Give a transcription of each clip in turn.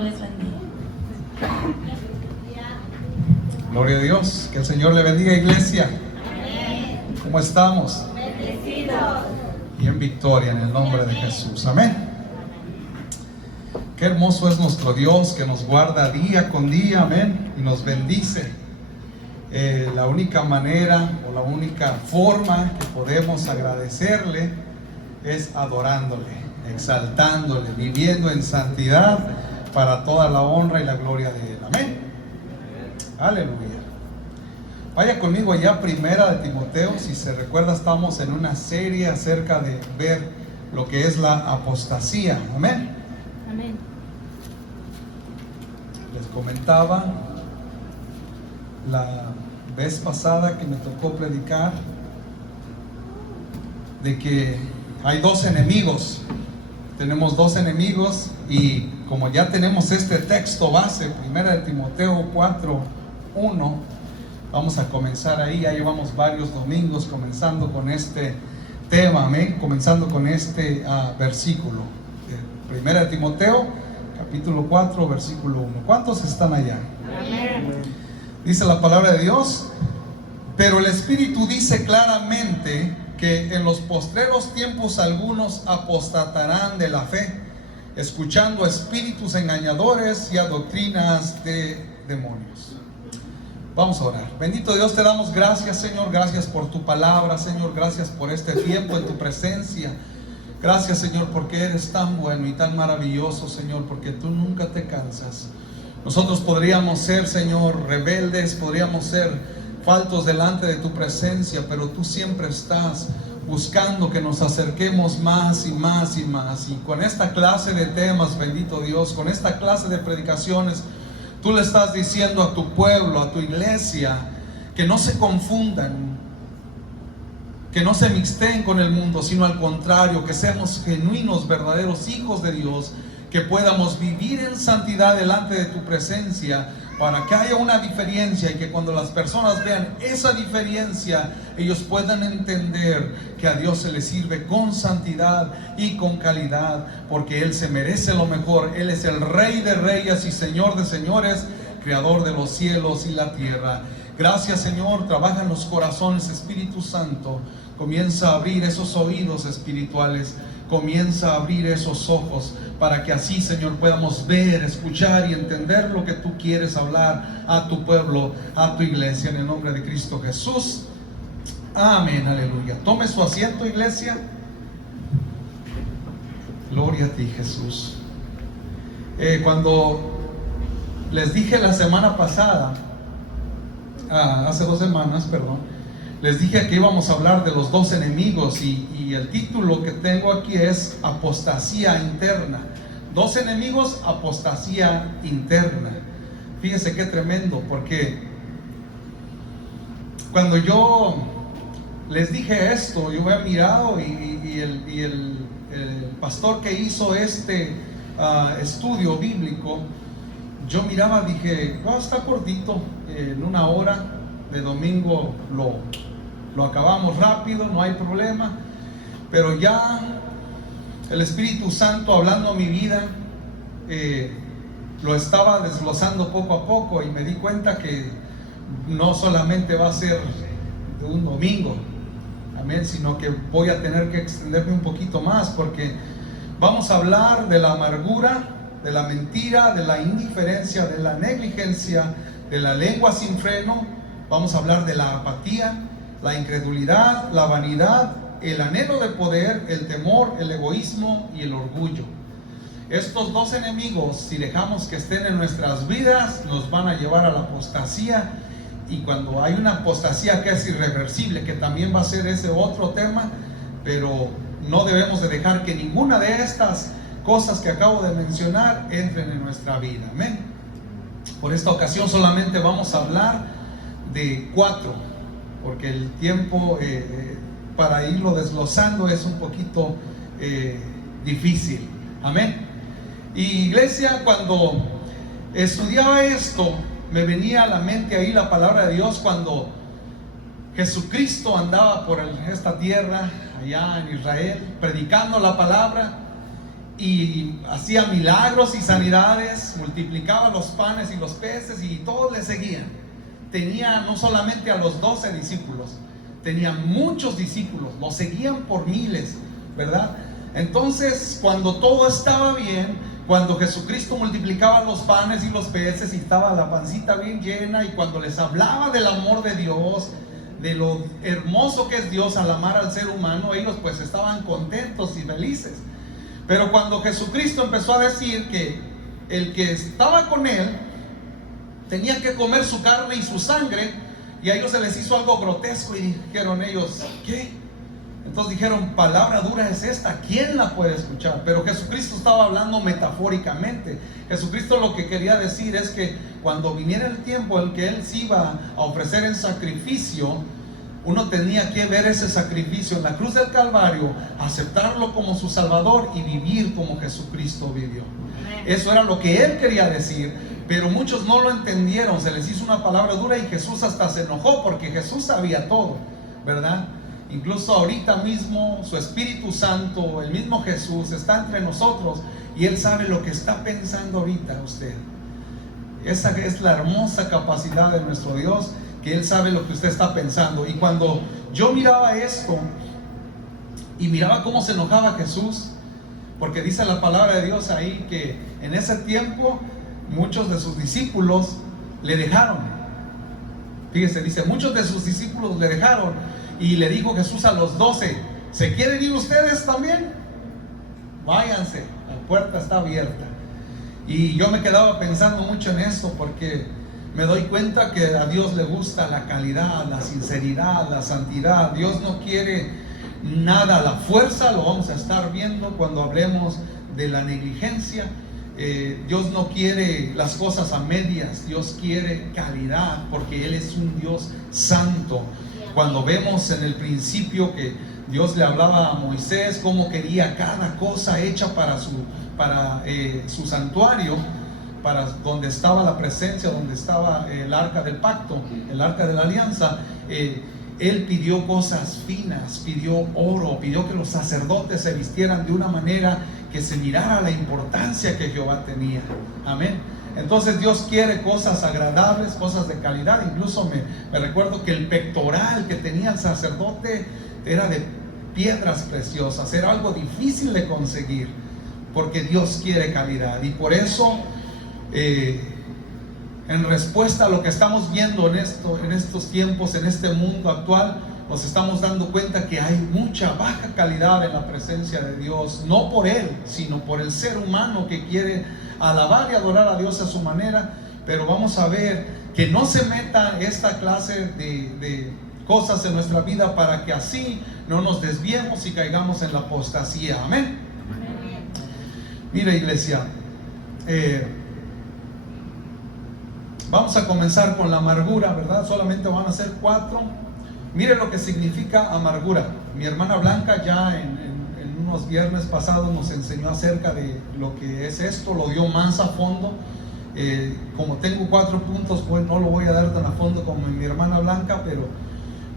Señor les bendiga. Gloria a Dios, que el Señor le bendiga, iglesia. Amén. ¿Cómo estamos? Bendecidos. Y en victoria en el nombre de Jesús, amén. Qué hermoso es nuestro Dios, que nos guarda día con día, amén, y nos bendice. La única manera o la única forma que podemos agradecerle es adorándole, exaltándole, viviendo en santidad para toda la honra y la gloria de Él, amén. Aleluya. Vaya conmigo allá, primera de Timoteo. Si se recuerda, estamos en una serie acerca de ver lo que es la apostasía, amén. Amén. Les comentaba la vez pasada que me tocó predicar de que hay dos enemigos. Tenemos dos enemigos, y como ya tenemos este texto base, primera de Timoteo 4:1, vamos a comenzar ahí. Ya llevamos varios domingos comenzando con este tema, amén, comenzando con este versículo. Primera de Timoteo, capítulo 4, versículo 1. ¿Cuántos están allá? Amén. Dice la palabra de Dios: pero el Espíritu dice claramente que en los postreros tiempos algunos apostatarán de la fe, escuchando a espíritus engañadores y a doctrinas de demonios. Vamos a orar. Bendito Dios, te damos gracias, Señor. Gracias por tu palabra, Señor. Gracias por este tiempo en tu presencia. Gracias, Señor, porque eres tan bueno y tan maravilloso, Señor, porque tú nunca te cansas. Nosotros podríamos ser, Señor, rebeldes, podríamos ser faltos delante de tu presencia, pero tú siempre estás buscando que nos acerquemos más y más y más. Y con esta clase de temas, bendito Dios, con esta clase de predicaciones, tú le estás diciendo a tu pueblo, a tu iglesia, que no se confundan, que no se mixteen con el mundo, sino al contrario, que seamos genuinos, verdaderos hijos de Dios, que podamos vivir en santidad delante de tu presencia, para que haya una diferencia, y que cuando las personas vean esa diferencia, ellos puedan entender que a Dios se le sirve con santidad y con calidad, porque Él se merece lo mejor. Él es el Rey de reyes y Señor de señores, Creador de los cielos y la tierra. Gracias, Señor. Trabaja en los corazones, Espíritu Santo. Comienza a abrir esos oídos espirituales, comienza a abrir esos ojos, para que así, Señor, podamos ver, escuchar y entender lo que tú quieres hablar a tu pueblo, a tu iglesia, en el nombre de Cristo Jesús. Amén, aleluya. Tome su asiento, iglesia. Gloria a ti, Jesús. Cuando les dije la semana pasada, hace 2 semanas, perdón, les dije que íbamos a hablar de los dos enemigos, y el título que tengo aquí es apostasía interna. Dos enemigos, apostasía interna. Fíjense qué tremendo, porque cuando yo les dije esto, yo había mirado y el pastor que hizo este estudio bíblico, yo miraba, dije, está cortito, en 1 hora de domingo lo acabamos rápido, no hay problema. Pero ya el Espíritu Santo, hablando a mi vida, lo estaba desglosando poco a poco, y me di cuenta que no solamente va a ser de un domingo, amén, sino que voy a tener que extenderme un poquito más, porque vamos a hablar de la amargura, de la mentira, de la indiferencia, de la negligencia, de la lengua sin freno. Vamos a hablar de la apatía, la incredulidad, la vanidad, el anhelo de poder, el temor, el egoísmo y el orgullo. Estos dos enemigos, si dejamos que estén en nuestras vidas, nos van a llevar a la apostasía. Y cuando hay una apostasía que es irreversible, que también va a ser ese otro tema, pero no debemos de dejar que ninguna de estas cosas que acabo de mencionar entren en nuestra vida, amén. Por esta ocasión solamente vamos a hablar de 4, porque el tiempo para irlo desglosando es un poquito difícil, amén. Y iglesia, cuando estudiaba esto, me venía a la mente ahí la palabra de Dios, cuando Jesucristo andaba por esta tierra, allá en Israel, predicando la palabra. y hacía milagros y sanidades, multiplicaba los panes y los peces y todos le seguían. Tenía no solamente a los 12 discípulos, tenía muchos discípulos, lo seguían por miles, ¿verdad? Entonces, cuando todo estaba bien, cuando Jesucristo multiplicaba los panes y los peces y estaba la pancita bien llena, y cuando les hablaba del amor de Dios, de lo hermoso que es Dios al amar al ser humano, ellos pues estaban contentos y felices. Pero cuando Jesucristo empezó a decir que el que estaba con él tenía que comer su carne y su sangre, y a ellos se les hizo algo grotesco y dijeron ellos, ¿qué? Entonces dijeron, palabra dura es esta, ¿quién la puede escuchar? Pero Jesucristo estaba hablando metafóricamente. Jesucristo lo que quería decir es que cuando viniera el tiempo en que Él se iba a ofrecer en sacrificio, uno tenía que ver ese sacrificio en la cruz del Calvario, aceptarlo como su Salvador y vivir como Jesucristo vivió. Eso era lo que Él quería decir, pero muchos no lo entendieron, se les hizo una palabra dura y Jesús hasta se enojó porque Jesús sabía todo, ¿verdad? Incluso ahorita mismo su Espíritu Santo, el mismo Jesús, está entre nosotros y Él sabe lo que está pensando ahorita usted. Esa es la hermosa capacidad de nuestro Dios, que Él sabe lo que usted está pensando. Y cuando yo miraba esto y miraba cómo se enojaba Jesús, porque dice la palabra de Dios ahí que en ese tiempo muchos de sus discípulos le dejaron. Fíjese, dice, muchos de sus discípulos le dejaron. Y le dijo Jesús a los 12, ¿se quieren ir ustedes también? Váyanse, la puerta está abierta. Y yo me quedaba pensando mucho en esto, porque me doy cuenta que a Dios le gusta la calidad, la sinceridad, la santidad. Dios no quiere nada a la fuerza, lo vamos a estar viendo cuando hablemos de la negligencia. Dios no quiere las cosas a medias, Dios quiere calidad, porque Él es un Dios santo. Cuando vemos en el principio que Dios le hablaba a Moisés cómo quería cada cosa hecha para su santuario, para donde estaba la presencia, donde estaba el arca del pacto, el arca de la alianza, Él pidió cosas finas, pidió oro, pidió que los sacerdotes se vistieran de una manera que se mirara la importancia que Jehová tenía. Amén. Entonces Dios quiere cosas agradables, cosas de calidad. Incluso me recuerdo que el pectoral que tenía el sacerdote era de piedras preciosas, era algo difícil de conseguir, porque Dios quiere calidad. Y por eso, en respuesta a lo que estamos viendo en estos tiempos, en este mundo actual, nos estamos dando cuenta que hay mucha baja calidad en la presencia de Dios, no por Él, sino por el ser humano que quiere alabar y adorar a Dios a su manera. Pero vamos a ver que no se meta esta clase de cosas en nuestra vida, para que así no nos desviemos y caigamos en la apostasía. Amén. Amén. Mira, iglesia, vamos a comenzar con la amargura, ¿verdad? Solamente van a ser 4. Mire lo que significa amargura. Mi hermana Blanca ya en unos viernes pasados nos enseñó acerca de lo que es esto, lo dio más a fondo. Como tengo 4 puntos, pues no lo voy a dar tan a fondo como mi hermana Blanca, pero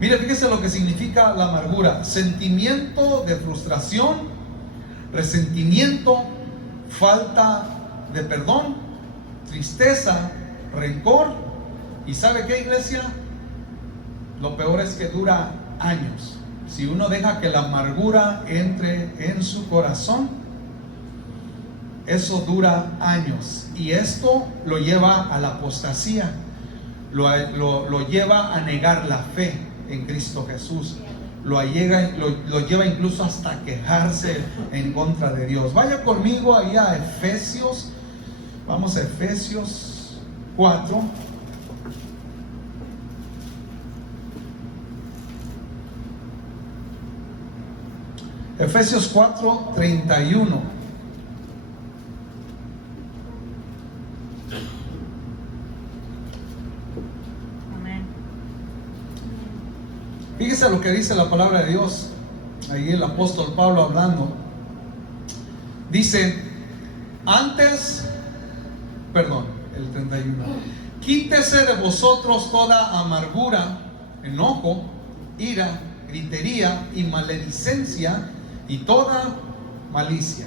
mire, fíjese lo que significa la amargura: sentimiento de frustración, resentimiento, falta de perdón, tristeza, rencor. ¿Y sabe qué, iglesia? Lo peor es que dura años. Si uno deja que la amargura entre en su corazón, eso dura años. Y esto lo lleva a la apostasía, lo lleva a negar la fe en Cristo Jesús, lo lleva incluso hasta quejarse en contra de Dios. Vaya conmigo ahí a Efesios. Vamos a Efesios 4. Efesios 4:31. Amén. Fíjese lo que dice la palabra de Dios. Ahí el apóstol Pablo hablando. Dice, el 31. Quítese de vosotros toda amargura, enojo, ira, gritería y maledicencia y toda malicia.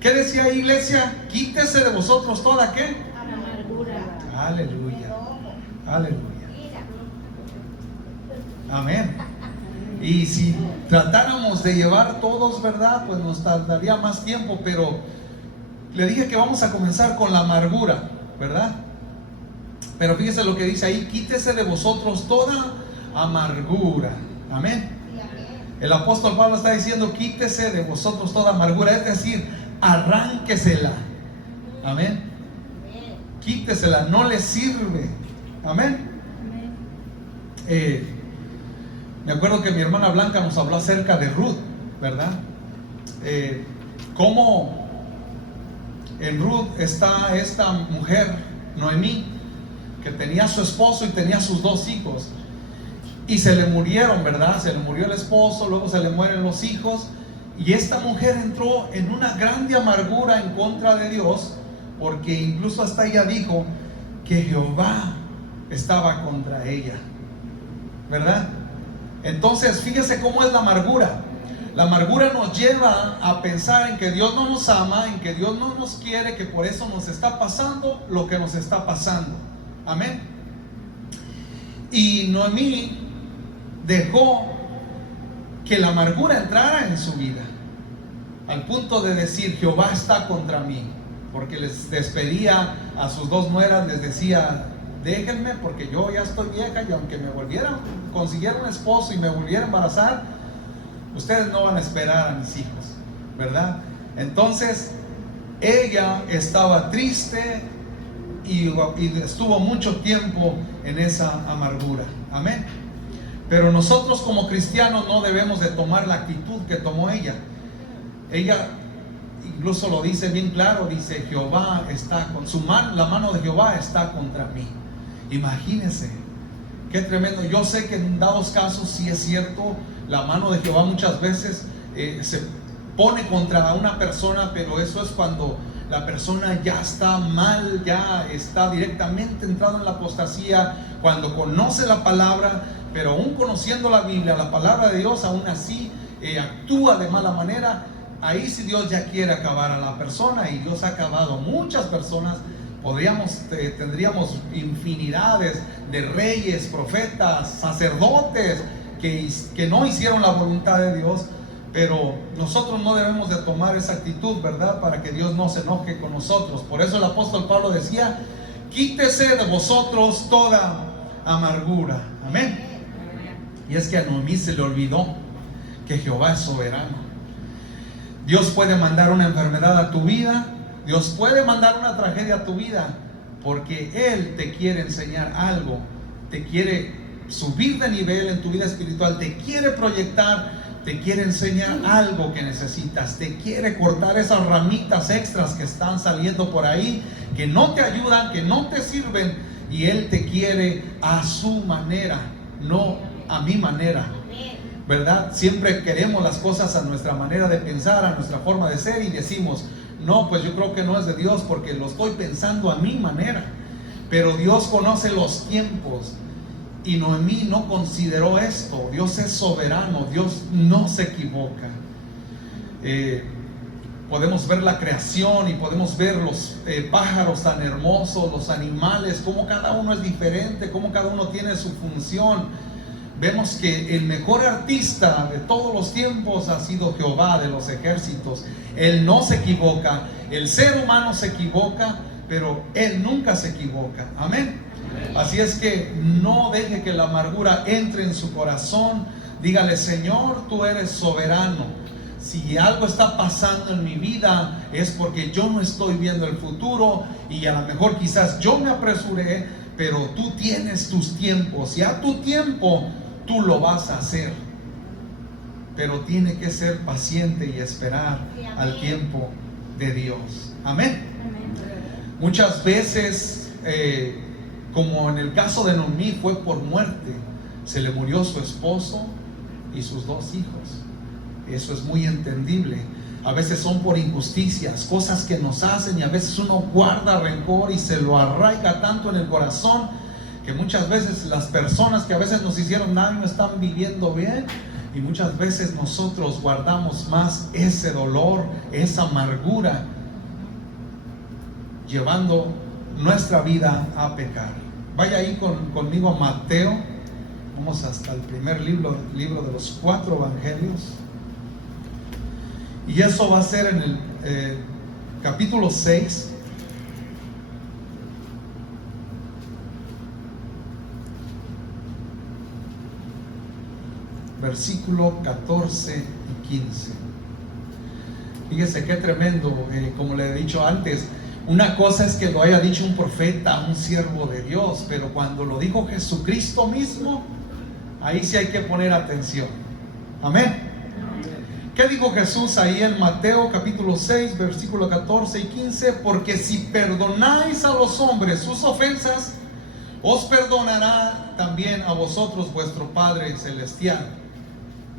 ¿Qué decía ahí, iglesia? Quítese de vosotros toda, ¿qué? Amargura. Aleluya. Aleluya. Amén. Y si tratáramos de llevar todos, ¿verdad? Pues nos tardaría más tiempo, pero le dije que vamos a comenzar con la amargura, ¿verdad? Pero fíjese lo que dice ahí: quítese de vosotros toda amargura. Amén. El apóstol Pablo está diciendo: quítese de vosotros toda amargura, es decir, arránquesela. Amén. Quítesela, no le sirve. Amén. Me acuerdo que mi hermana Blanca nos habló acerca de Ruth, ¿verdad? Cómo en Ruth está esta mujer, Noemí, que tenía a su esposo y tenía sus 2 hijos, y se le murieron, ¿verdad? Se le murió el esposo, luego se le mueren los hijos, y esta mujer entró en una grande amargura en contra de Dios, porque incluso hasta ella dijo que Jehová estaba contra ella, ¿verdad? Entonces, fíjese cómo es la amargura. La amargura nos lleva a pensar en que Dios no nos ama, en que Dios no nos quiere, que por eso nos está pasando lo que nos está pasando. Amén. Y Noemí dejó que la amargura entrara en su vida, al punto de decir: Jehová está contra mí, porque les despedía a sus 2 nueras, les decía: déjenme, porque yo ya estoy vieja, y aunque me consiguiera un esposo y me volviera a embarazar, ustedes no van a esperar a mis hijos, ¿verdad? Entonces ella estaba triste y estuvo mucho tiempo en esa amargura. Amén. Pero nosotros como cristianos no debemos de tomar la actitud que tomó ella. Ella incluso lo dice bien claro, dice: Jehová está con su mano, la mano de Jehová está contra mí. Imagínense, qué tremendo. Yo sé que en dados casos sí es cierto, la mano de Jehová muchas veces se pone contra una persona, pero eso es cuando la persona ya está mal, ya está directamente entrado en la apostasía, cuando conoce la palabra, pero aún conociendo la Biblia, la palabra de Dios, aún así actúa de mala manera. Ahí sí Dios ya quiere acabar a la persona, y Dios ha acabado a muchas personas. Tendríamos infinidades de reyes, profetas, sacerdotes que no hicieron la voluntad de Dios, pero nosotros no debemos de tomar esa actitud, ¿verdad? Para que Dios no se enoje con nosotros. Por eso el apóstol Pablo decía: quítese de vosotros toda amargura. Amén. Y es que a Noemí se le olvidó que Jehová es soberano. Dios puede mandar una enfermedad a tu vida, Dios puede mandar una tragedia a tu vida, porque Él te quiere enseñar algo, te quiere subir de nivel en tu vida espiritual, te quiere proyectar, te quiere enseñar algo que necesitas, te quiere cortar esas ramitas extras que están saliendo por ahí, que no te ayudan, que no te sirven, y Él te quiere a su manera, no a mi manera, ¿verdad? Siempre queremos las cosas a nuestra manera de pensar, a nuestra forma de ser, y decimos: no, pues yo creo que no es de Dios porque lo estoy pensando a mi manera. Pero Dios conoce los tiempos, y Noemí no consideró esto. Dios es soberano, Dios no se equivoca. Podemos ver la creación y podemos ver los pájaros tan hermosos, los animales, cómo cada uno es diferente, cómo cada uno tiene su función. Vemos que el mejor artista de todos los tiempos ha sido Jehová de los ejércitos. Él no se equivoca. El ser humano se equivoca, pero Él nunca se equivoca. Amén. Así es que no deje que la amargura entre en su corazón. Dígale: Señor, tú eres soberano. Si algo está pasando en mi vida es porque yo no estoy viendo el futuro, y a lo mejor quizás yo me apresuré, pero tú tienes tus tiempos, y a tu tiempo tú lo vas a hacer, pero tiene que ser paciente y esperar al tiempo de Dios. Amén. Muchas veces, como en el caso de Noemí, fue por muerte. Se le murió su esposo y sus 2 hijos. Eso es muy entendible. A veces son por injusticias, cosas que nos hacen, y a veces uno guarda rencor y se lo arraiga tanto en el corazón, que muchas veces las personas que a veces nos hicieron daño están viviendo bien, Y muchas veces nosotros guardamos más ese dolor, esa amargura, llevando nuestra vida a pecar. Vaya ahí conmigo a Mateo. Vamos hasta el primer libro de los 4 evangelios. Y eso va a ser en el capítulo 6. Versículo 14 y 15. Fíjese qué tremendo, como le he dicho antes, una cosa es que lo haya dicho un profeta, un siervo de Dios, pero cuando lo dijo Jesucristo mismo, ahí sí hay que poner atención. Amén. ¿Qué dijo Jesús ahí en Mateo capítulo 6, versículo 14 y 15? Porque si perdonáis a los hombres sus ofensas, os perdonará también a vosotros vuestro Padre Celestial.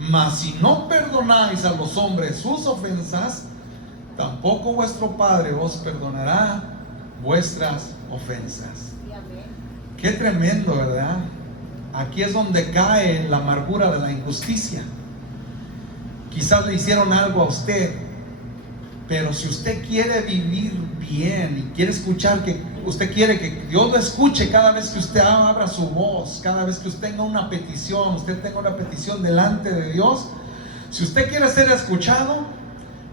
Mas si no perdonáis a los hombres sus ofensas, tampoco vuestro Padre os perdonará vuestras ofensas. Qué tremendo, ¿verdad? Aquí es donde cae la amargura de la injusticia. Quizás le hicieron algo a usted, pero si usted quiere vivir bien y quiere escuchar, que usted quiere que Dios lo escuche cada vez que usted abra su voz, cada vez que usted tenga una petición, delante de Dios, si usted quiere ser escuchado,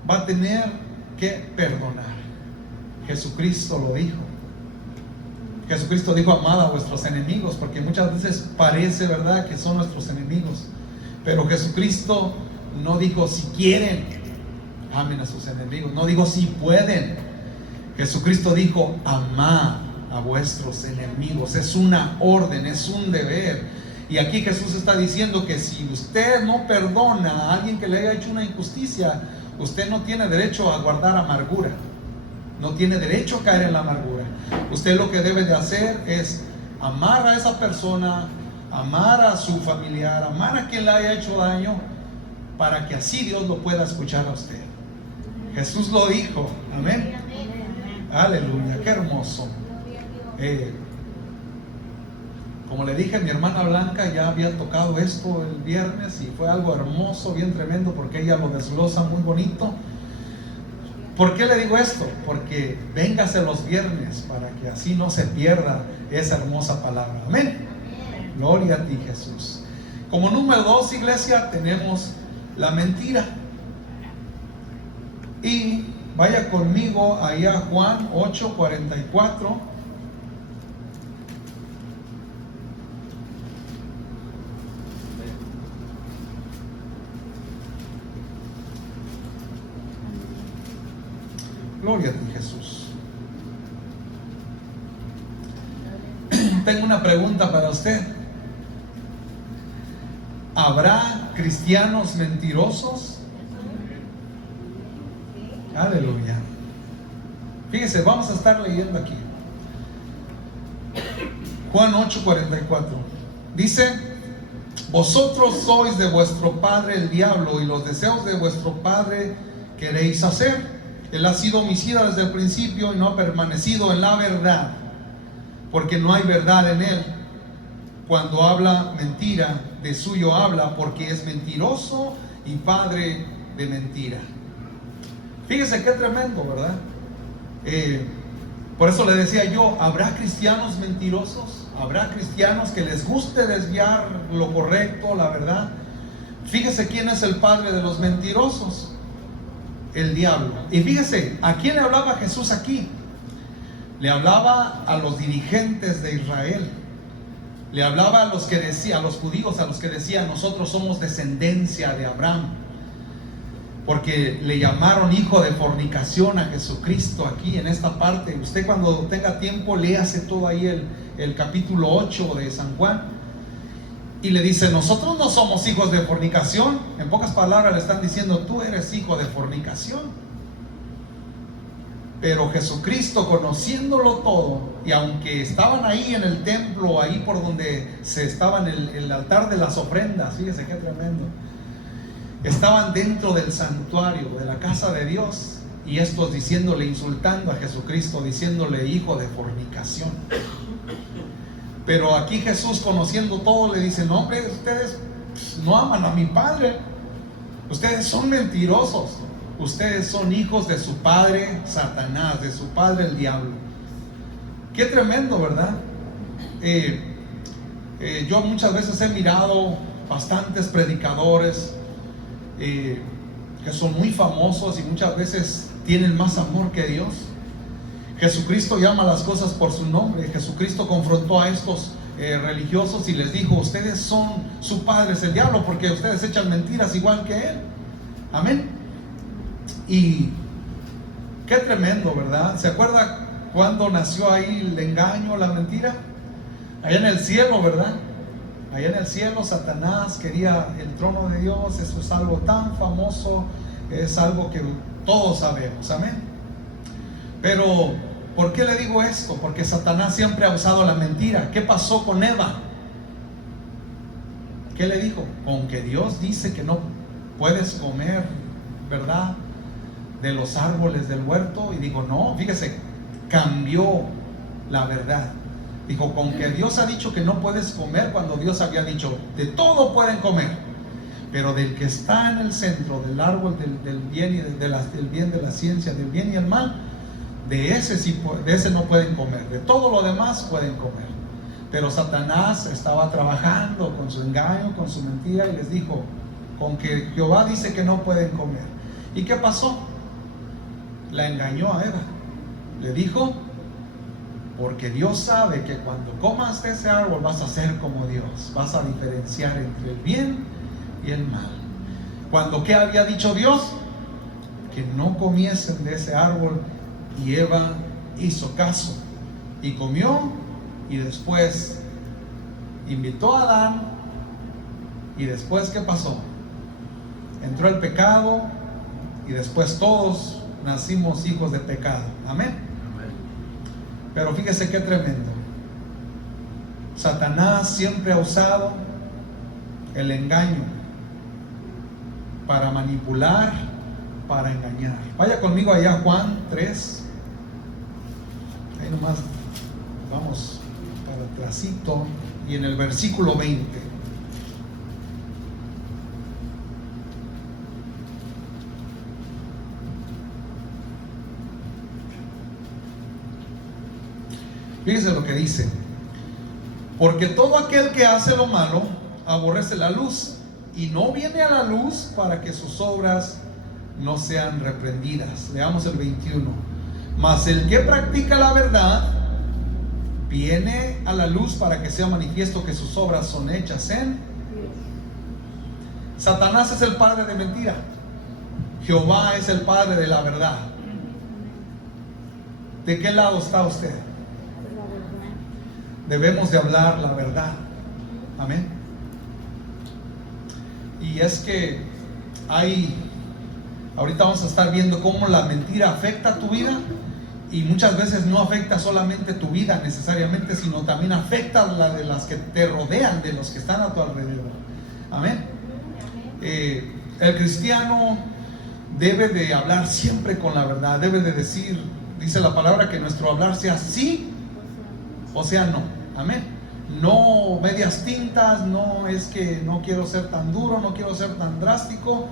va a tener que perdonar. Jesucristo lo dijo. Jesucristo dijo: amad a vuestros enemigos, porque muchas veces parece, ¿verdad?, que son nuestros enemigos, pero Jesucristo no dijo si quieren, amen a sus enemigos, no dijo si pueden. Jesucristo dijo: amad a vuestros enemigos. Es una orden, es un deber. Y aquí Jesús está diciendo que si usted no perdona a alguien que le haya hecho una injusticia, usted no tiene derecho a guardar amargura, no tiene derecho a caer en la amargura. Usted lo que debe de hacer es amar a esa persona, amar a su familiar, amar a quien le haya hecho daño, para que así Dios lo pueda escuchar a usted. Jesús lo dijo. Amén. Aleluya, qué hermoso. Como le dije, mi hermana Blanca ya había tocado esto el viernes y fue algo hermoso, bien tremendo, porque ella lo desglosa muy bonito. ¿Por qué le digo esto? Porque véngase los viernes para que así no se pierda esa hermosa palabra. Amén. Gloria a ti, Jesús. Como número 2, iglesia, tenemos la mentira. Y vaya conmigo ahí a Juan 8:44. Gloria a ti, Jesús. Tengo una pregunta para usted. ¿Habrá cristianos mentirosos? Aleluya. Fíjese, vamos a estar leyendo aquí. Juan 8:44. Dice: vosotros sois de vuestro padre el diablo, y los deseos de vuestro padre queréis hacer. Él ha sido homicida desde el principio y no ha permanecido en la verdad, porque no hay verdad en él. Cuando habla mentira, de suyo habla, porque es mentiroso y padre de mentira. Fíjese qué tremendo, ¿verdad? Por eso le decía yo, ¿habrá cristianos mentirosos? ¿Habrá cristianos que les guste desviar lo correcto, la verdad? Fíjese quién es el padre de los mentirosos: el diablo. Y fíjese, ¿a quién le hablaba Jesús aquí? Le hablaba a los dirigentes de Israel. Le hablaba a los que decían, a los judíos, a los que decían: nosotros somos descendencia de Abraham. Porque le llamaron hijo de fornicación a Jesucristo aquí en esta parte. Usted, cuando tenga tiempo, léase todo ahí el capítulo 8 de San Juan. Y le dice: nosotros no somos hijos de fornicación. En pocas palabras le están diciendo: tú eres hijo de fornicación. Pero Jesucristo, conociéndolo todo, y aunque estaban ahí en el templo, ahí por donde se estaba en el altar de las ofrendas, fíjese qué tremendo, estaban dentro del santuario de la casa de Dios, y estos diciéndole, insultando a Jesucristo, diciéndole hijo de fornicación. Pero aquí Jesús, conociendo todo, le dice: no, hombre, ustedes no aman a mi Padre. Ustedes son mentirosos. Ustedes son hijos de su padre Satanás, de su padre el diablo. Qué tremendo, ¿verdad? Yo muchas veces he mirado bastantes predicadores que son muy famosos y muchas veces tienen más amor que Dios. Jesucristo llama las cosas por su nombre. Jesucristo confrontó a estos religiosos y les dijo: ustedes son su padre es el diablo, porque ustedes echan mentiras igual que él. Amén. Y qué tremendo, ¿verdad? ¿Se acuerda cuando nació ahí el engaño, la mentira? Allá en el cielo, ¿verdad? Allá en el cielo Satanás quería el trono de Dios. Eso es algo tan famoso, es algo que todos sabemos. Amén. Pero ¿por qué le digo esto? Porque Satanás siempre ha usado la mentira. ¿Qué pasó con Eva? ¿Qué le dijo? Con que Dios dice que no puedes comer, ¿verdad?, de los árboles del huerto. Y dijo, no, fíjese, cambió la verdad. Dijo, con que Dios ha dicho que no puedes comer, cuando Dios había dicho, de todo pueden comer, pero del que está en el centro, del árbol del bien y del bien, de la ciencia, del bien y el mal, de ese no pueden comer. De todo lo demás pueden comer. Pero Satanás estaba trabajando con su engaño, con su mentira, y les dijo, con que Jehová dice que no pueden comer. ¿Y qué pasó? La engañó a Eva. Le dijo, porque Dios sabe que cuando comas de ese árbol vas a ser como Dios, vas a diferenciar entre el bien y el mal. Cuando, ¿qué había dicho Dios? Que no comiesen de ese árbol, y Eva hizo caso y comió, y después invitó a Adán, y después ¿qué pasó? Entró el pecado, y después todos nacimos hijos de pecado. Amén. Pero fíjese qué tremendo. Satanás siempre ha usado el engaño para manipular, para engañar. Vaya conmigo allá a Juan 3. Ahí nomás vamos para atrásito, y en el versículo 20. Fíjese lo que dice: porque todo aquel que hace lo malo aborrece la luz, y no viene a la luz para que sus obras no sean reprendidas. Leamos el 21. Mas el que practica la verdad viene a la luz para que sea manifiesto que sus obras son hechas en Dios. Satanás es el padre de mentira. Jehová es el padre de la verdad. ¿De qué lado está usted? Debemos de hablar la verdad. Amén. Y es que ahorita vamos a estar viendo cómo la mentira afecta tu vida, y muchas veces no afecta solamente tu vida necesariamente, sino también afecta la de las que te rodean, de los que están a tu alrededor. Amén. El cristiano debe de hablar siempre con la verdad. Debe de decir, dice la palabra, que nuestro hablar sea sí o sea no. Amén. No medias tintas. No es que no quiero ser tan duro, no quiero ser tan drástico.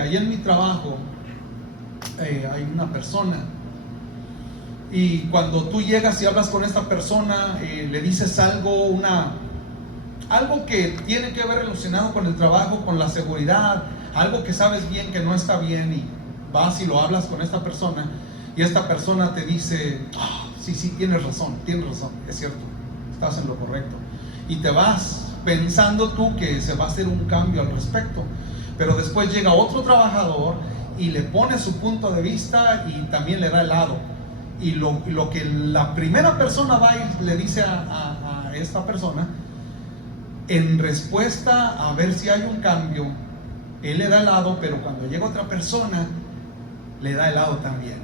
Allí en mi trabajo hay una persona, y cuando tú llegas y hablas con esta persona, le dices algo que tiene que ver relacionado con el trabajo, con la seguridad, algo que sabes bien que no está bien, y vas y lo hablas con esta persona, y esta persona te dice, sí, tienes razón, es cierto, estás en lo correcto, y te vas pensando tú que se va a hacer un cambio al respecto. Pero después llega otro trabajador y le pone su punto de vista y también le da helado. Y lo que la primera persona va y le dice a esta persona, en respuesta a ver si hay un cambio, él le da helado, pero cuando llega otra persona, le da helado también.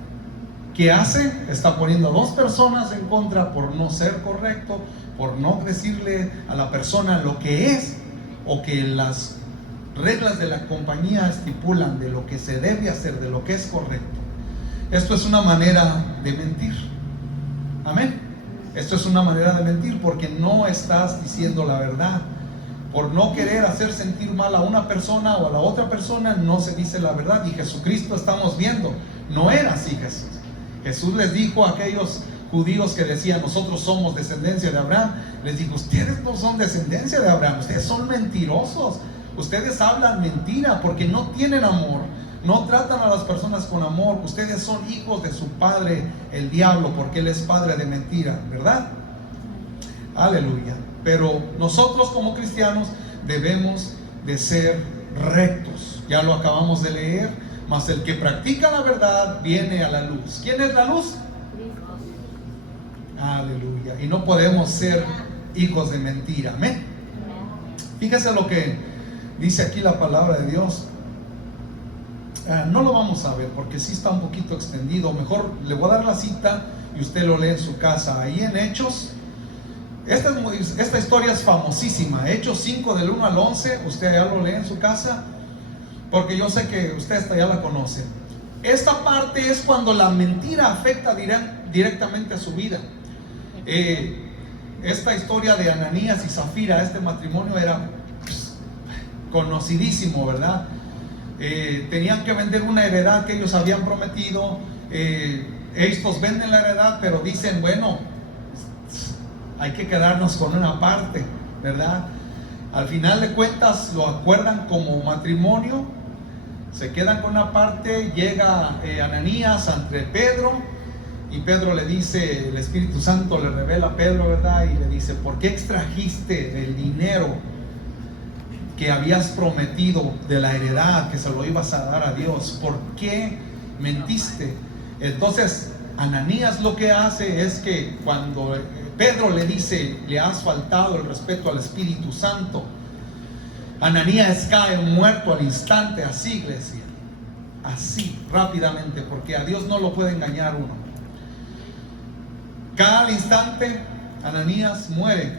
¿Qué hace? Está poniendo a dos personas en contra por no ser correcto, por no decirle a la persona lo que es, o que las reglas de la compañía estipulan de lo que se debe hacer, de lo que es correcto. Esto es una manera de mentir. Amén. Esto es una manera de mentir, porque no estás diciendo la verdad. por no querer hacer sentir mal a una persona o a la otra persona, no se dice la verdad. Y Jesucristo, estamos viendo, no era así Jesús. Jesús les dijo a aquellos judíos que decían, nosotros somos descendencia de Abraham, les dijo, ustedes no son descendencia de Abraham, ustedes son mentirosos, ustedes hablan mentira porque no tienen amor, no tratan a las personas con amor, ustedes son hijos de su padre el diablo, porque él es padre de mentira, ¿verdad? Aleluya. Pero nosotros como cristianos debemos de ser rectos, ya lo acabamos de leer, mas el que practica la verdad viene a la luz. ¿Quién es la luz? Aleluya. Y no podemos ser hijos de mentira. Amén. Fíjese lo que dice aquí la palabra de Dios. No lo vamos a ver porque sí está un poquito extendido. Mejor le voy a dar la cita y usted lo lee en su casa. Ahí en Hechos, esta historia es famosísima. Hechos 5 del 1 al 11. Usted ya lo lee en su casa, porque yo sé que usted hasta ya la conoce. Esta parte es cuando la mentira afecta directamente a su vida. Esta historia de Ananías y Zafira, este matrimonio era conocidísimo, ¿verdad? Tenían que vender una heredad que ellos habían prometido. Estos venden la heredad, pero dicen, bueno, hay que quedarnos con una parte, ¿verdad? Al final de cuentas lo acuerdan como matrimonio, se quedan con una parte. Llega Ananías ante Pedro, y Pedro le dice, el Espíritu Santo le revela a Pedro, ¿verdad? Y le dice, ¿por qué extrajiste el dinero que habías prometido de la heredad, que se lo ibas a dar a Dios? ¿Por qué mentiste? Entonces Ananías lo que hace es que cuando Pedro le dice, le has faltado el respeto al Espíritu Santo, Ananías cae muerto al instante, así, iglesia, así, rápidamente, porque a Dios no lo puede engañar uno. Cada instante Ananías muere,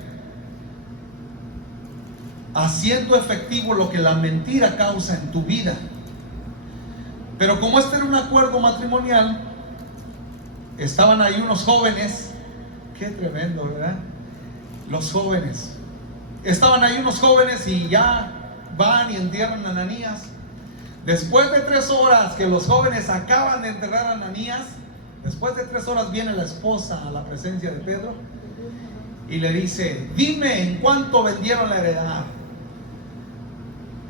haciendo efectivo lo que la mentira causa en tu vida. Pero como este era un acuerdo matrimonial, estaban ahí unos jóvenes. Qué tremendo, ¿verdad? Los jóvenes. Estaban ahí unos jóvenes y ya van y entierran a Ananías. Después de 3 horas que los jóvenes acaban de enterrar a Ananías, después de 3 horas viene la esposa a la presencia de Pedro y le dice, dime en cuánto vendieron la heredad.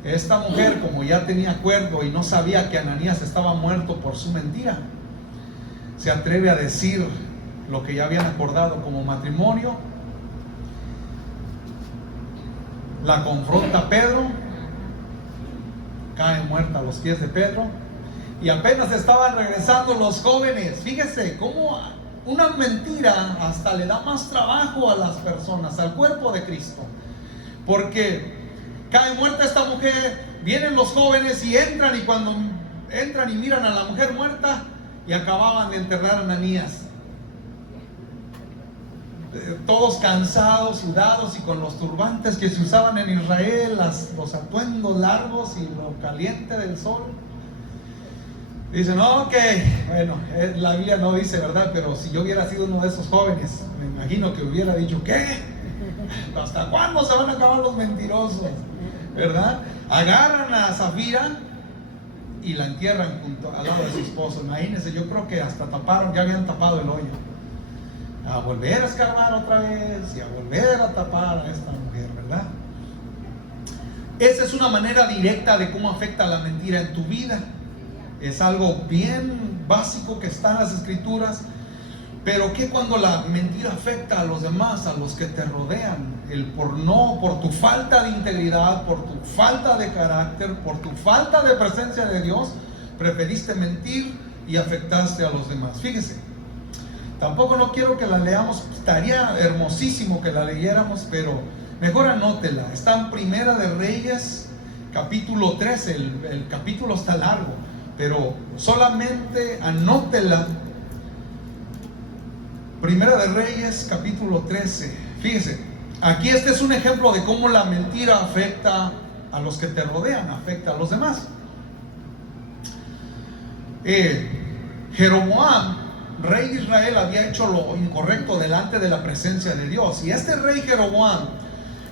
Esta mujer, como ya tenía acuerdo y no sabía que Ananías estaba muerto por su mentira, se atreve a decir lo que ya habían acordado como matrimonio. La confronta Pedro, cae muerta a los pies de Pedro, y apenas estaban regresando los jóvenes. Fíjese cómo una mentira hasta le da más trabajo a las personas, al cuerpo de Cristo, porque cae muerta esta mujer, vienen los jóvenes y entran, y cuando entran y miran a la mujer muerta, y acababan de enterrar a Ananías, todos cansados, sudados y con los turbantes que se usaban en Israel, los atuendos largos y lo caliente del sol. Dicen, ok, bueno, la Biblia no dice, ¿verdad? Pero si yo hubiera sido uno de esos jóvenes, me imagino que hubiera dicho, ¿qué? ¿Hasta cuándo se van a acabar los mentirosos? ¿Verdad? Agarran a Zafira y la entierran junto al lado de su esposo. Imagínense, yo creo que hasta taparon, ya habían tapado el hoyo. A volver a escarbar otra vez y a volver a tapar a esta mujer, ¿verdad? Esa es una manera directa de cómo afecta la mentira en tu vida. Es algo bien básico que está en las Escrituras. Pero ¿qué cuando la mentira afecta a los demás, a los que te rodean? Por tu falta de integridad, por tu falta de carácter, por tu falta de presencia de Dios, preferiste mentir y afectaste a los demás. Fíjese, tampoco no quiero que la leamos, estaría hermosísimo que la leyéramos, pero mejor anótela. Está en Primera de Reyes, capítulo 13, el capítulo está largo, pero solamente anótela. Primera de Reyes, capítulo 13. Fíjese, aquí este es un ejemplo de cómo la mentira afecta a los que te rodean, afecta a los demás. Jeroboam, rey de Israel, había hecho lo incorrecto delante de la presencia de Dios. Y este rey Jeroboam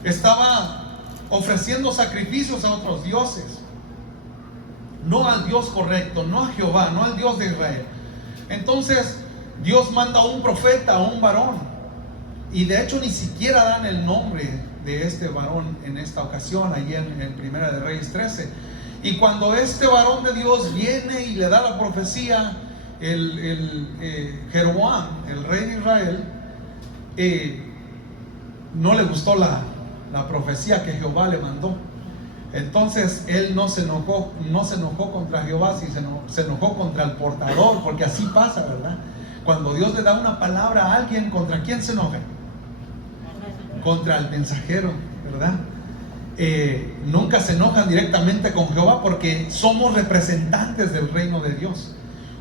estaba ofreciendo sacrificios a otros dioses, no al Dios correcto, no a Jehová, no al Dios de Israel. Entonces Dios manda a un profeta, a un varón, y de hecho ni siquiera dan el nombre de este varón en esta ocasión, allí en Primera de Reyes 13. Y cuando este varón de Dios viene y le da la profecía, Jeroboam, el rey de Israel, no le gustó la profecía que Jehová le mandó. Entonces él no se enojó contra Jehová, sino se enojó contra el portador, porque así pasa, ¿verdad? Cuando Dios le da una palabra a alguien, ¿contra quién se enoja? Contra el mensajero, ¿verdad? Nunca se enojan directamente con Jehová, porque somos representantes del reino de Dios.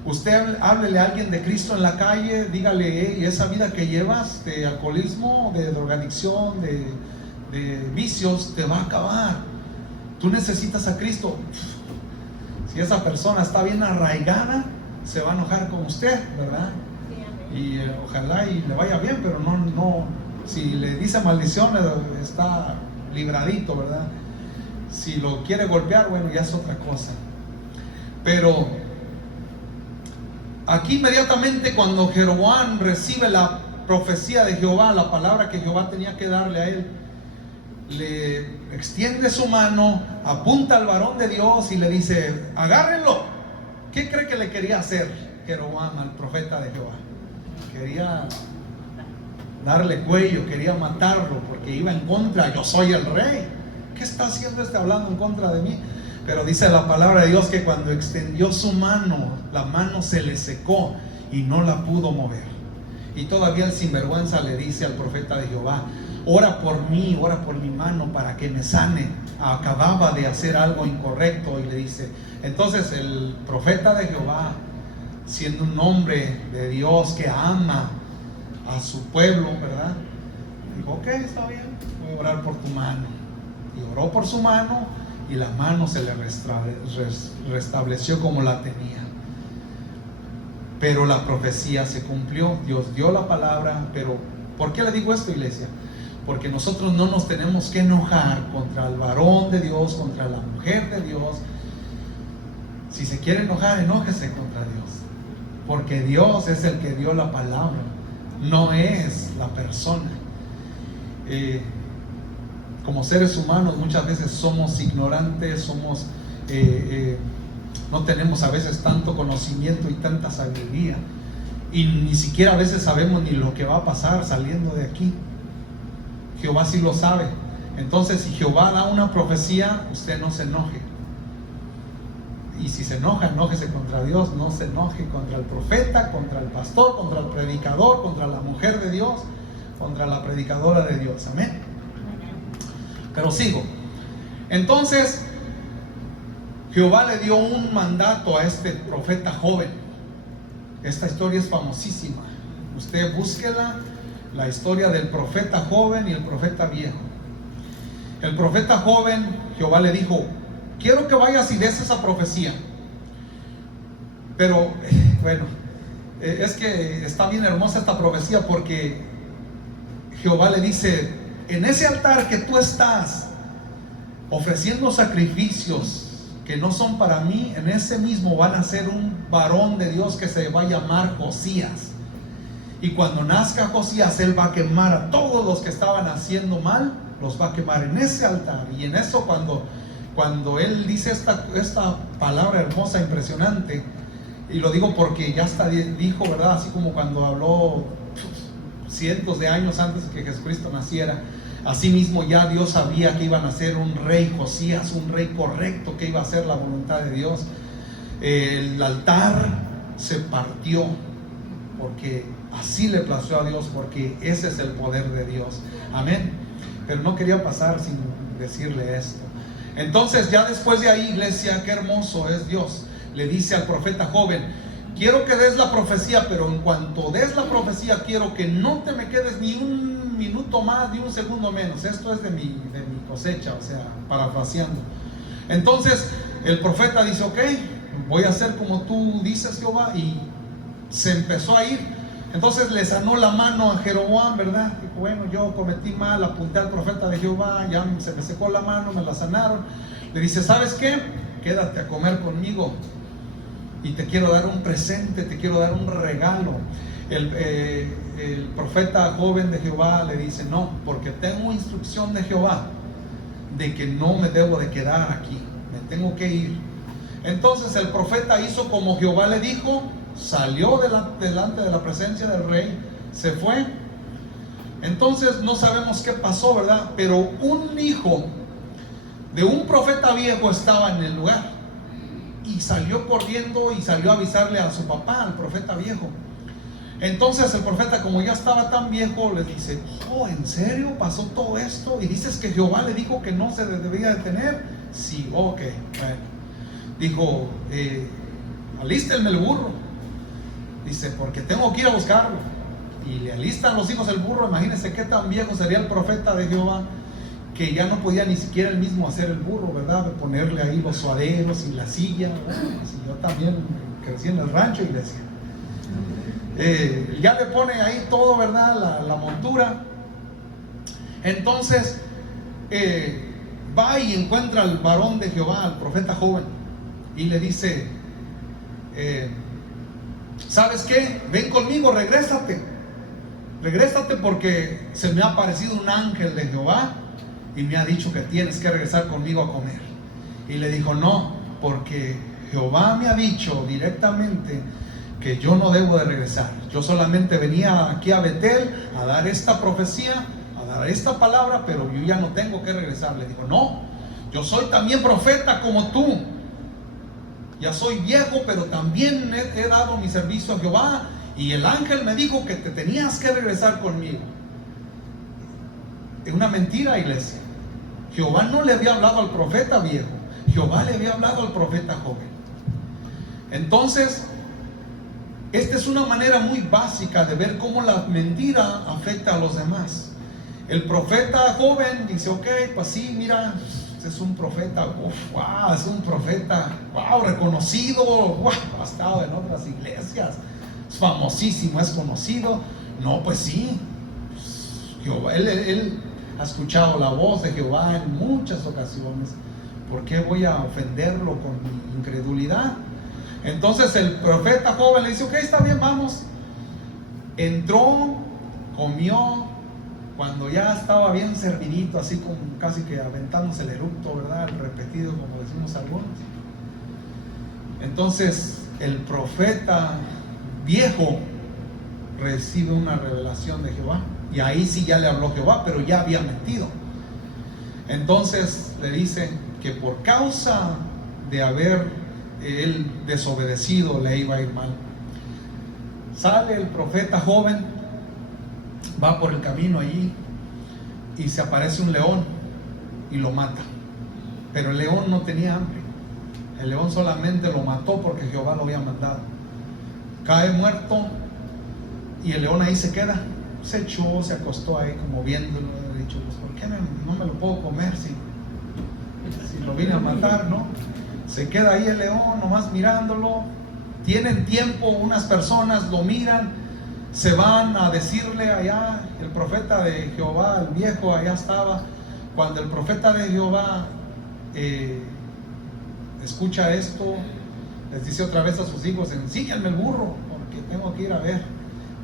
Usted háblele a alguien de Cristo en la calle, dígale: hey, esa vida que llevas de alcoholismo, de drogadicción, de vicios, te va a acabar. Tú necesitas a Cristo. Si esa persona está bien arraigada, se va a enojar con usted, ¿verdad? Y ojalá y le vaya bien, pero no, si le dice maldiciones, está libradito, ¿verdad? Si lo quiere golpear, bueno, ya es otra cosa. Pero aquí inmediatamente cuando Jeroboam recibe la profecía de Jehová, la palabra que Jehová tenía que darle a él, le extiende su mano, apunta al varón de Dios y le dice: agárrenlo. ¿Qué cree que le quería hacer Jeroboam al profeta de Jehová? Quería darle cuello, quería matarlo, porque iba en contra. Yo soy el rey. ¿Qué está haciendo este hablando en contra de mí? Pero dice la palabra de Dios que cuando extendió su mano, la mano se le secó y no la pudo mover. Y todavía el sinvergüenza le dice al profeta de Jehová: ora por mí, ora por mi mano para que me sane. Acababa de hacer algo incorrecto. Y le dice, entonces el profeta de Jehová, siendo un hombre de Dios que ama a su pueblo, ¿verdad? Dijo: ok, está bien, voy a orar por tu mano. Y oró por su mano, y la mano se le restableció como la tenía. Pero la profecía se cumplió. Dios dio la palabra. Pero ¿por qué le digo esto, iglesia? Porque nosotros no nos tenemos que enojar contra el varón de Dios, contra la mujer de Dios. Si se quiere enojar, enójese contra Dios, porque Dios es el que dio la palabra, no es la persona. Como seres humanos muchas veces somos ignorantes, no tenemos a veces tanto conocimiento y tanta sabiduría, y ni siquiera a veces sabemos ni lo que va a pasar saliendo de aquí. Jehová sí lo sabe. Entonces, si Jehová da una profecía, usted no se enoje. Y si se enoja, enójese contra Dios, no se enoje contra el profeta, contra el pastor, contra el predicador, contra la mujer de Dios, contra la predicadora de Dios. Amén. Pero sigo. Entonces, Jehová le dio un mandato a este profeta joven. Esta historia es famosísima. Usted búsquela, la historia del profeta joven y el profeta viejo. El profeta joven, Jehová le dijo: quiero que vayas y des esa profecía. Pero, bueno, es que está bien hermosa esta profecía, porque Jehová le dice: en ese altar que tú estás ofreciendo sacrificios que no son para mí, en ese mismo van a ser un varón de Dios que se va a llamar Josías. Y cuando nazca Josías, él va a quemar a todos los que estaban haciendo mal, los va a quemar en ese altar. Y en eso, cuando él dice esta palabra hermosa, impresionante, y lo digo porque ya hasta dijo, ¿verdad? Así como cuando habló cientos de años antes de que Jesucristo naciera, así mismo ya Dios sabía que iba a nacer un rey Josías, un rey correcto, que iba a hacer la voluntad de Dios. El altar se partió porque así le plació a Dios, porque ese es el poder de Dios. Amén. Pero no quería pasar sin decirle esto. Entonces, ya después de ahí, iglesia, qué hermoso es Dios. Le dice al profeta joven: quiero que des la profecía, pero en cuanto des la profecía, quiero que no te me quedes ni un minuto más, ni un segundo menos. Esto es de mi cosecha, o sea, parafraseando. Entonces, el profeta dice: ok, voy a hacer como tú dices, Jehová. Y se empezó a ir. Entonces le sanó la mano a Jeroboam, ¿verdad? Dijo, bueno, yo cometí mal, apunté al profeta de Jehová, ya se me secó la mano, me la sanaron. Le dice, ¿sabes qué? Quédate a comer conmigo y te quiero dar un presente, te quiero dar un regalo. El profeta joven de Jehová le dice, no, porque tengo instrucción de Jehová de que no me debo de quedar aquí, me tengo que ir. Entonces el profeta hizo como Jehová le dijo, salió delante de la presencia del rey, se fue. Entonces no sabemos qué pasó, ¿verdad? Pero un hijo de un profeta viejo estaba en el lugar y salió corriendo y salió a avisarle a su papá, al profeta viejo. Entonces el profeta, como ya estaba tan viejo, le dice, oh, ¿en serio pasó todo esto? Y dices que Jehová le dijo que no se debía detener. Sí, ok, bueno. Dijo, alístenme el burro. Dice, porque tengo que ir a buscarlo. Y le alistan los hijos el burro. Imagínense qué tan viejo sería el profeta de Jehová, que ya no podía ni siquiera él mismo hacer el burro, ¿verdad? De ponerle ahí los suaderos y la silla. Si yo también crecí en el rancho y le decía, ya le pone ahí todo, ¿verdad? La montura. Entonces va y encuentra al varón de Jehová, al profeta joven, y le dice, ¿sabes qué? Ven conmigo, regrésate porque se me ha aparecido un ángel de Jehová y me ha dicho que tienes que regresar conmigo a comer. Y le dijo, no, porque Jehová me ha dicho directamente que yo no debo de regresar. Yo solamente venía aquí a Betel a dar esta profecía, a dar esta palabra, pero yo ya no tengo que regresar. Le dijo, no, yo soy también profeta como tú. Ya soy viejo, pero también he dado mi servicio a Jehová, y el ángel me dijo que te tenías que regresar conmigo. Es una mentira, iglesia. Jehová no le había hablado al profeta viejo, Jehová le había hablado al profeta joven. Entonces, esta es una manera muy básica de ver cómo la mentira afecta a los demás. El profeta joven dice, ok, pues sí, mira, es un profeta, wow, es un profeta, wow, reconocido, wow, ha estado en otras iglesias, es famosísimo, es conocido. No, pues sí, Jehová, él ha escuchado la voz de Jehová en muchas ocasiones. ¿Por qué voy a ofenderlo con mi incredulidad? Entonces el profeta joven le dice, ok, está bien, vamos. Entró, comió. Cuando ya estaba bien servidito, así como casi que aventándose el eructo, ¿verdad? El repetido, como decimos algunos. Entonces el profeta viejo recibe una revelación de Jehová, y ahí sí ya le habló Jehová, pero ya había mentido. Entonces le dice que por causa de haber él desobedecido le iba a ir mal. Sale el profeta joven, va por el camino allí y se aparece un león y lo mata. Pero el león no tenía hambre, el león solamente lo mató porque Jehová lo había mandado. Cae muerto y el león ahí se queda, se echó, se acostó ahí como viéndolo. He dicho, pues, ¿por qué no me lo puedo comer si lo vine a matar, no? Se queda ahí el león nomás mirándolo. Tienen tiempo, unas personas lo miran, se van a decirle allá, el profeta de Jehová, el viejo, allá estaba. Cuando el profeta de Jehová escucha esto, les dice otra vez a sus hijos, ensíñenme el burro, porque tengo que ir a ver.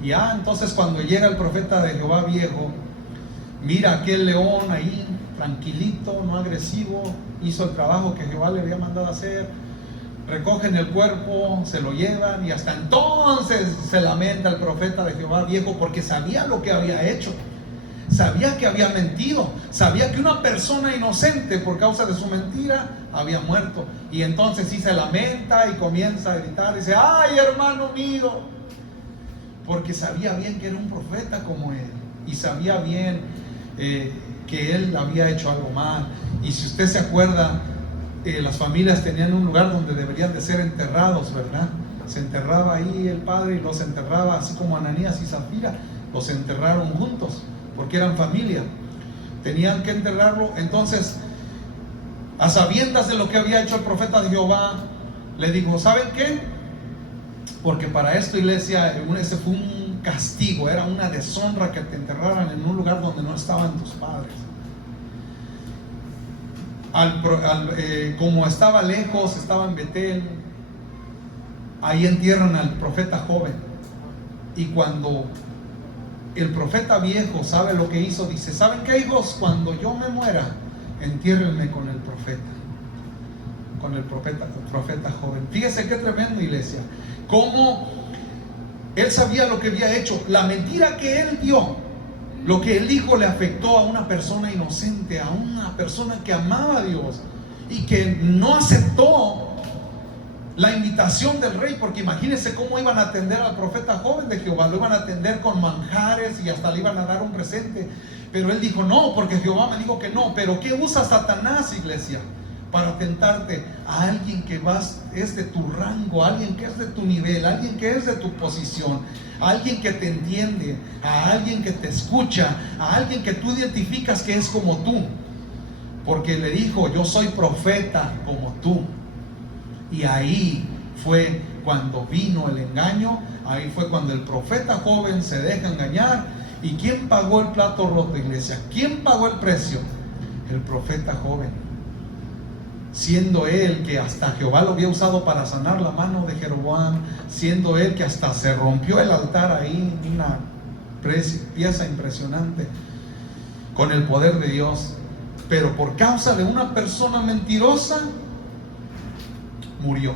Y entonces cuando llega el profeta de Jehová viejo, mira aquel león ahí, tranquilito, no agresivo, hizo el trabajo que Jehová le había mandado hacer. Recogen el cuerpo, se lo llevan, y hasta entonces se lamenta el profeta de Jehová viejo, porque sabía lo que había hecho, sabía que había mentido, sabía que una persona inocente por causa de su mentira había muerto. Y entonces sí se lamenta y comienza a gritar, dice, ay, hermano mío, porque sabía bien que era un profeta como él, y sabía bien que él había hecho algo mal. Y si usted se acuerda, las familias tenían un lugar donde deberían de ser enterrados, ¿verdad? Se enterraba ahí el padre y los enterraba, así como Ananías y Zafira, los enterraron juntos, porque eran familia, tenían que enterrarlo. Entonces, a sabiendas de lo que había hecho el profeta de Jehová, le dijo, ¿saben qué? Porque para esto, iglesia, ese fue un castigo, era una deshonra que te enterraran en un lugar donde no estaban tus padres. Como estaba lejos, estaba en Betel, ahí entierran al profeta joven. Y cuando el profeta viejo sabe lo que hizo, dice: ¿saben qué, hijos? Cuando yo me muera, entiérrenme con el profeta joven. Fíjese qué tremendo, iglesia, cómo él sabía lo que había hecho. La mentira que él dio, lo que él dijo, le afectó a una persona inocente, a una persona que amaba a Dios y que no aceptó la invitación del rey, porque imagínense cómo iban a atender al profeta joven de Jehová. Lo iban a atender con manjares y hasta le iban a dar un presente, pero él dijo: no, porque Jehová me dijo que no. Pero ¿qué usa Satanás, iglesia? Para tentarte a alguien que es de tu rango, a alguien que es de tu nivel, a alguien que es de tu posición, a alguien que te entiende, a alguien que te escucha, a alguien que tú identificas que es como tú, porque le dijo: yo soy profeta como tú. Y ahí fue cuando vino el engaño, ahí fue cuando el profeta joven se deja engañar. ¿Y quién pagó el plato roto, iglesia? ¿Quién pagó el precio? El profeta joven, siendo él que hasta Jehová lo había usado para sanar la mano de Jeroboam, siendo él que hasta se rompió el altar ahí, una pieza impresionante, con el poder de Dios. Pero por causa de una persona mentirosa, murió.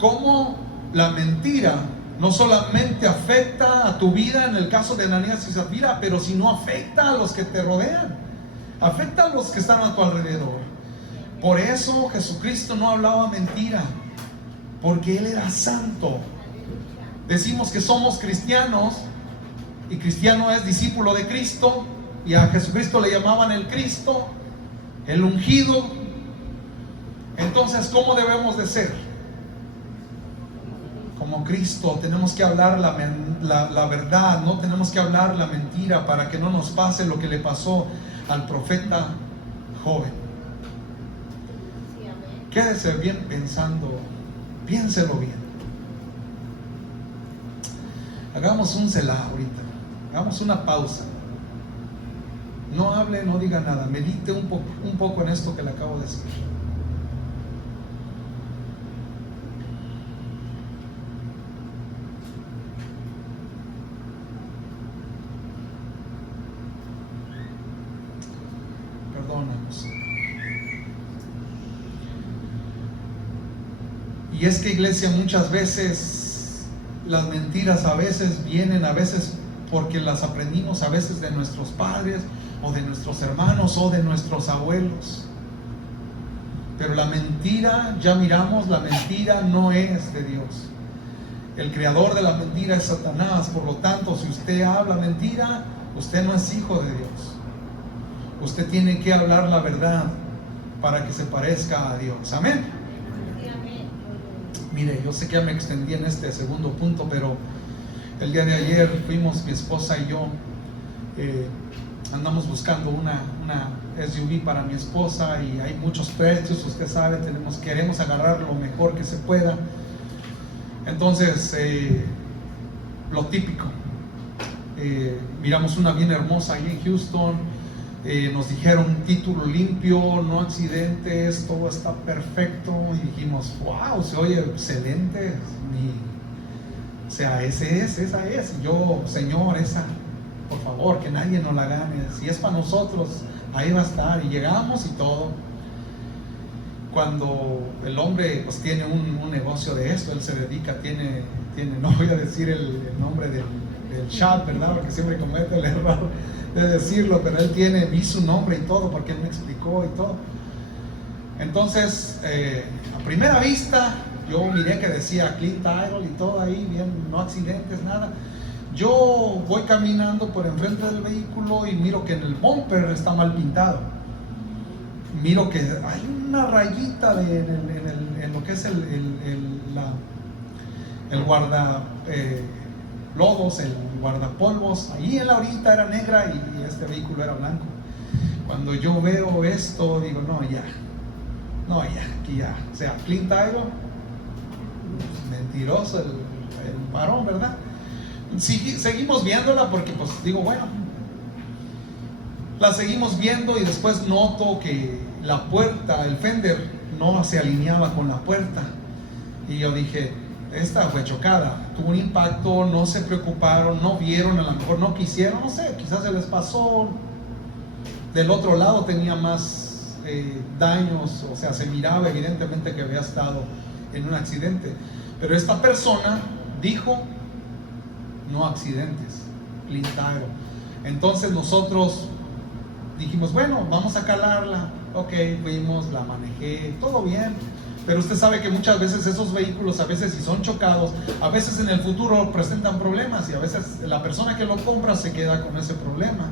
¿Cómo la mentira no solamente afecta a tu vida en el caso de Ananías y Zafira, pero sino afecta a los que te rodean, afecta a los que están a tu alrededor? Por eso Jesucristo no hablaba mentira, porque Él era santo. Decimos que somos cristianos, y cristiano es discípulo de Cristo, y a Jesucristo le llamaban el Cristo, el ungido. Entonces, ¿cómo debemos de ser? Como Cristo. Tenemos que hablar la verdad, no tenemos que hablar la mentira, para que no nos pase lo que le pasó al profeta joven. Quédese bien pensando, piénselo bien. Hagamos un selah ahorita, hagamos una pausa. No hable, no diga nada, medite un poco en esto que le acabo de decir. Perdónanos. Y es que, iglesia, muchas veces las mentiras a veces vienen, a veces porque las aprendimos a veces de nuestros padres o de nuestros hermanos o de nuestros abuelos. Pero la mentira, ya miramos, la mentira no es de Dios. El creador de la mentira es Satanás. Por lo tanto, si usted habla mentira, usted no es hijo de Dios. Usted tiene que hablar la verdad para que se parezca a Dios. Amén. Mire, yo sé que ya me extendí en este segundo punto, pero el día de ayer fuimos, mi esposa y yo, andamos buscando una SUV para mi esposa, y hay muchos precios, usted sabe, queremos agarrar lo mejor que se pueda. Entonces, lo típico, miramos una bien hermosa ahí en Houston. Nos dijeron título limpio, no accidentes, todo está perfecto, y dijimos: wow, se oye excelente. O sea, esa es. Y yo: Señor, esa, por favor, que nadie nos la gane. Si es para nosotros, ahí va a estar. Y llegamos y todo. Cuando el hombre pues tiene un negocio de esto, él se dedica, tiene no voy a decir el nombre del shop, ¿verdad? Porque siempre comete el error de decirlo, pero él vi su nombre y todo, porque él me explicó y todo. Entonces, a primera vista, yo miré que decía Clean Title y todo ahí, bien, no accidentes, nada. Yo voy caminando por enfrente del vehículo y miro que en el bumper está mal pintado. Miro que hay una rayita en lo que es el guarda lodos, el guardapolvos. Ahí en la orilla era negra y este vehículo era blanco. Cuando yo veo esto, digo: no, ya, aquí ya. O sea, Clean Title, mentiroso el varón, ¿verdad? seguimos viéndola porque pues digo, bueno, la seguimos viendo y después noto que la puerta, el fender no se alineaba con la puerta. Y yo dije, esta fue chocada, tuvo un impacto, no se preocuparon, no vieron, a lo mejor no quisieron, no sé, quizás se les pasó. Del otro lado tenía más daños, o sea, se miraba evidentemente que había estado en un accidente. Pero esta persona dijo, no accidentes, Lintagro. Entonces nosotros dijimos, bueno, vamos a calarla. Ok, fuimos, la manejé, todo bien. Pero usted sabe que muchas veces esos vehículos, a veces si son chocados, a veces en el futuro presentan problemas y a veces la persona que lo compra se queda con ese problema.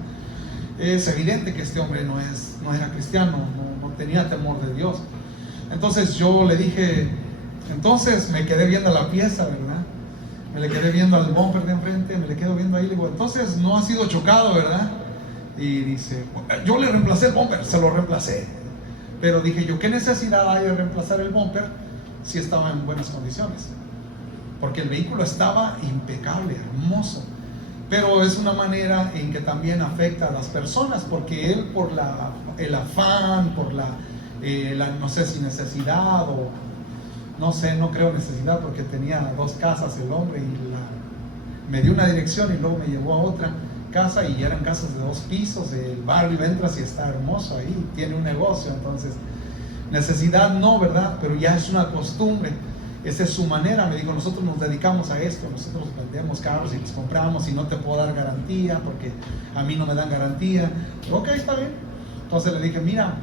Es evidente que este hombre no era cristiano, no tenía temor de Dios. Entonces yo le dije, entonces me quedé viendo la pieza, ¿verdad? Me le quedé viendo al bumper de enfrente, me le quedo viendo ahí, le digo, entonces no ha sido chocado, ¿verdad? Y dice, yo le reemplacé el bumper, se lo reemplacé. Pero dije yo, ¿qué necesidad hay de reemplazar el bumper si estaba en buenas condiciones? Porque el vehículo estaba impecable, hermoso. Pero es una manera en que también afecta a las personas, porque él por el afán, por la no sé si necesidad o no sé, no creo necesidad, porque tenía 2 casas el hombre y me dio una dirección y luego me llevó a otra casa y eran casas de 2 pisos, el barrio entras y está hermoso ahí, tiene un negocio, entonces necesidad no, ¿verdad? Pero ya es una costumbre, esa es su manera. Me dijo, nosotros nos dedicamos a esto, nosotros vendemos carros y los compramos y no te puedo dar garantía porque a mí no me dan garantía. Ok, está bien. Entonces le dije, mira,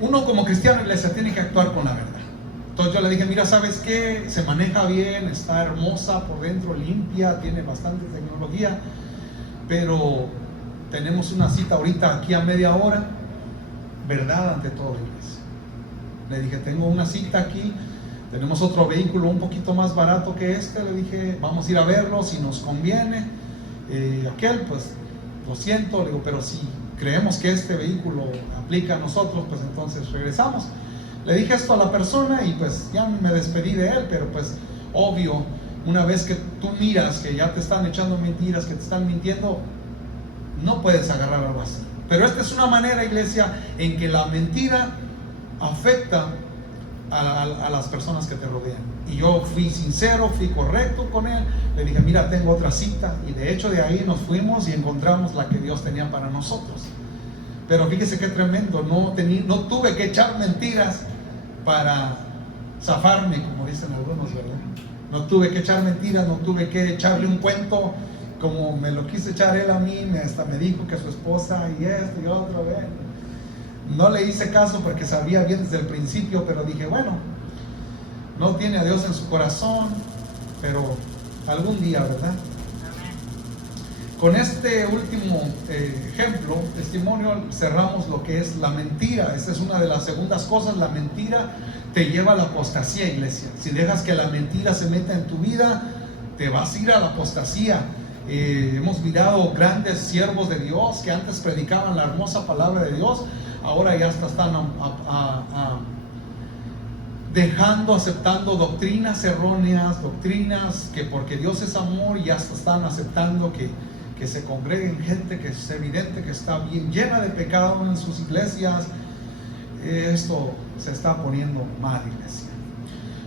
uno como cristiano, iglesia, tiene que actuar con la verdad. Entonces yo le dije, mira, ¿sabes qué? Se maneja bien, está hermosa por dentro, limpia, tiene bastante tecnología, pero tenemos una cita ahorita aquí a media hora, verdad ante todo, iglesia. Le dije, tengo una cita aquí, tenemos otro vehículo un poquito más barato que este, le dije, vamos a ir a verlo, si nos conviene, aquel, pues, lo siento, le digo, pero si creemos que este vehículo aplica a nosotros, pues entonces regresamos. Le dije esto a la persona y pues ya me despedí de él, pero pues obvio, una vez que tú miras que ya te están echando mentiras, que te están mintiendo, no puedes agarrar algo así. Pero esta es una manera, iglesia, en que la mentira afecta a las personas que te rodean. Y yo fui sincero, fui correcto con él, le dije, mira, tengo otra cita, y de hecho de ahí nos fuimos y encontramos la que Dios tenía para nosotros. Pero fíjese qué tremendo, no tuve que echar mentiras para zafarme, como dicen algunos, ¿verdad? No tuve que echar mentiras, no tuve que echarle un cuento como me lo quiso echar él a mí, hasta me dijo que su esposa y esto y otro, ¿verdad? No le hice caso porque sabía bien desde el principio, pero dije, bueno, no tiene a Dios en su corazón, pero algún día, ¿verdad? Con este último ejemplo, testimonio, cerramos lo que es la mentira. Esta es una de las segundas cosas. La mentira te lleva a la apostasía, iglesia. Si dejas que la mentira se meta en tu vida, te vas a ir a la apostasía. Hemos mirado grandes siervos de Dios que antes predicaban la hermosa palabra de Dios, ahora ya hasta están dejando, aceptando doctrinas erróneas, doctrinas que porque Dios es amor, y hasta están aceptando que se congreguen gente que es evidente que está bien llena de pecado en sus iglesias. Esto se está poniendo mal, iglesia.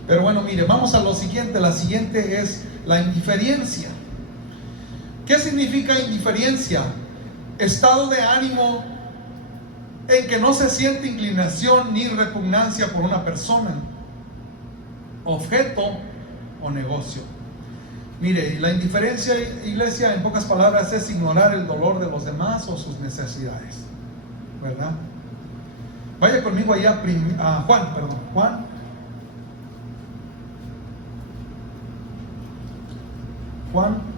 Pero bueno, mire, vamos a lo siguiente. La siguiente es la indiferencia. ¿Qué significa indiferencia? Estado de ánimo en que no se siente inclinación ni repugnancia por una persona, objeto o negocio. Mire, la indiferencia, iglesia, en pocas palabras, es ignorar el dolor de los demás o sus necesidades, ¿verdad? Vaya conmigo allá a Juan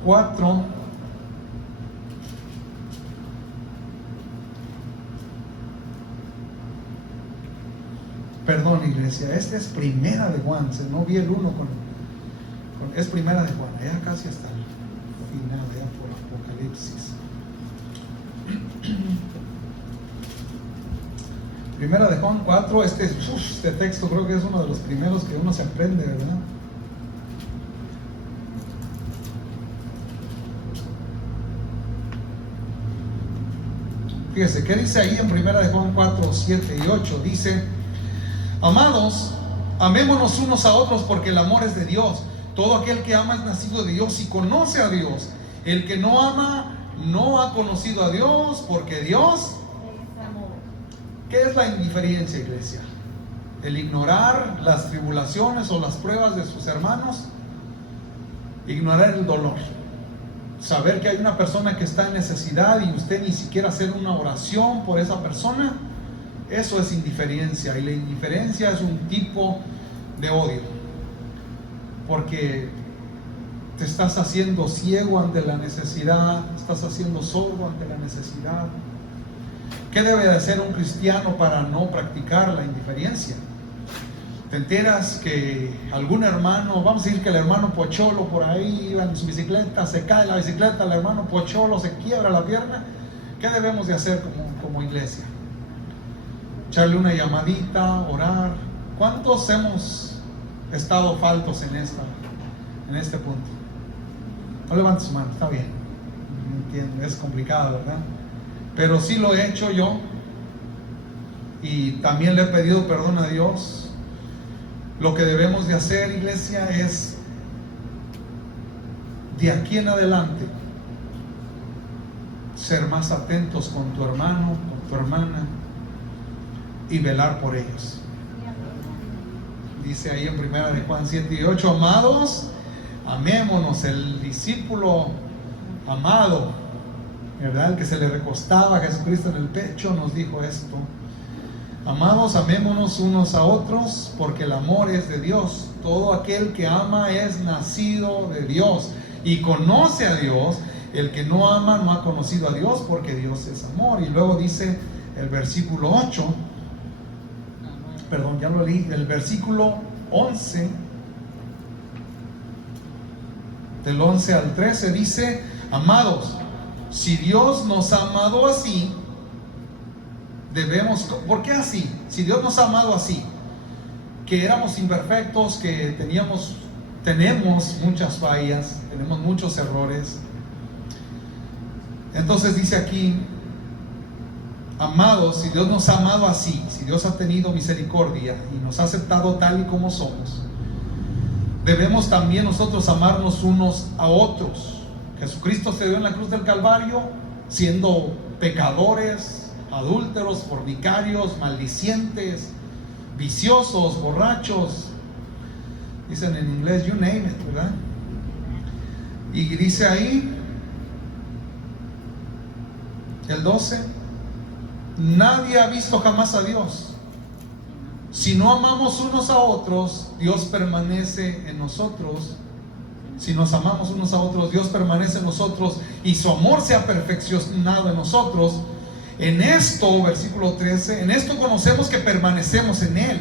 4. Perdón, iglesia, este es primera de Juan, se no vi el 1 es primera de Juan, ya casi hasta el final, ya por Apocalipsis. Primera de Juan 4, este texto creo que es uno de los primeros que uno se aprende, ¿verdad? Fíjese, ¿qué dice ahí en 1 de Juan 4, 7 y 8? Dice: amados, amémonos unos a otros, porque el amor es de Dios. Todo aquel que ama es nacido de Dios y conoce a Dios. El que no ama no ha conocido a Dios, porque Dios Es amor. ¿qué es la indiferencia, iglesia? El ignorar las tribulaciones o las pruebas de sus hermanos, ignorar el dolor, saber que hay una persona que está en necesidad y usted ni siquiera hacer una oración por esa persona. Eso es indiferencia, y la indiferencia es un tipo de odio, porque te estás haciendo ciego ante la necesidad, estás haciendo sordo ante la necesidad. ¿Qué debe de hacer un cristiano para no practicar la indiferencia? Te enteras que algún hermano, vamos a decir que el hermano Pocholo por ahí iba en su bicicleta, se cae la bicicleta, el hermano Pocholo se quiebra la pierna. ¿Qué debemos de hacer como iglesia? Echarle una llamadita, orar. ¿Cuántos hemos estado faltos en este punto? No levante su mano, está bien. Entiendo, es complicado, ¿verdad? Pero sí lo he hecho yo, y también le he pedido perdón a Dios. Lo que debemos de hacer, iglesia, es de aquí en adelante ser más atentos con tu hermano, con tu hermana, y velar por ellos. Dice ahí en 1 de Juan 7 y 8: amados, amémonos. El discípulo amado, ¿verdad?, el que se le recostaba a Jesucristo en el pecho, nos dijo esto: amados, amémonos unos a otros, porque el amor es de Dios. Todo aquel que ama es nacido de Dios y conoce a Dios. El que no ama no ha conocido a Dios, porque Dios es amor. Y luego dice el versículo 8, perdón, ya lo leí, el versículo 11, del 11 al 13, dice: amados, si Dios nos ha amado así, debemos... ¿Por qué así? Si Dios nos ha amado así, que éramos imperfectos, que tenemos muchas fallas, tenemos muchos errores. Entonces dice aquí: amados, si Dios nos ha amado así, si Dios ha tenido misericordia y nos ha aceptado tal y como somos, debemos también nosotros amarnos unos a otros. Jesucristo se dio en la cruz del Calvario siendo pecadores, adúlteros, fornicarios, maldicientes, viciosos, borrachos, dicen en inglés, you name it, ¿verdad? Y dice ahí el 12: nadie ha visto jamás a Dios. Si no amamos unos a otros, Dios permanece en nosotros. Si nos amamos unos a otros, Dios permanece en nosotros, y su amor se ha perfeccionado en nosotros. En esto, versículo 13, en esto conocemos que permanecemos en Él,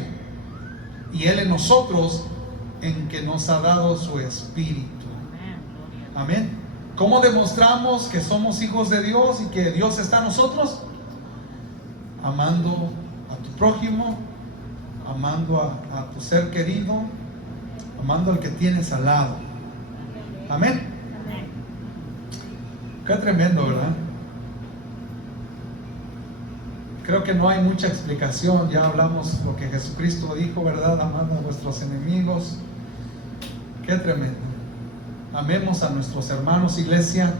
y Él en nosotros, en que nos ha dado su Espíritu. Amén. ¿Cómo demostramos que somos hijos de Dios y que Dios está en nosotros? Amando a tu prójimo, amando a tu ser querido, amando al que tienes al lado. Amén. Qué tremendo, ¿verdad? Creo que no hay mucha explicación. Ya hablamos lo que Jesucristo dijo, ¿verdad? Amando a vuestros enemigos. Qué tremendo. Amemos a nuestros hermanos, iglesia.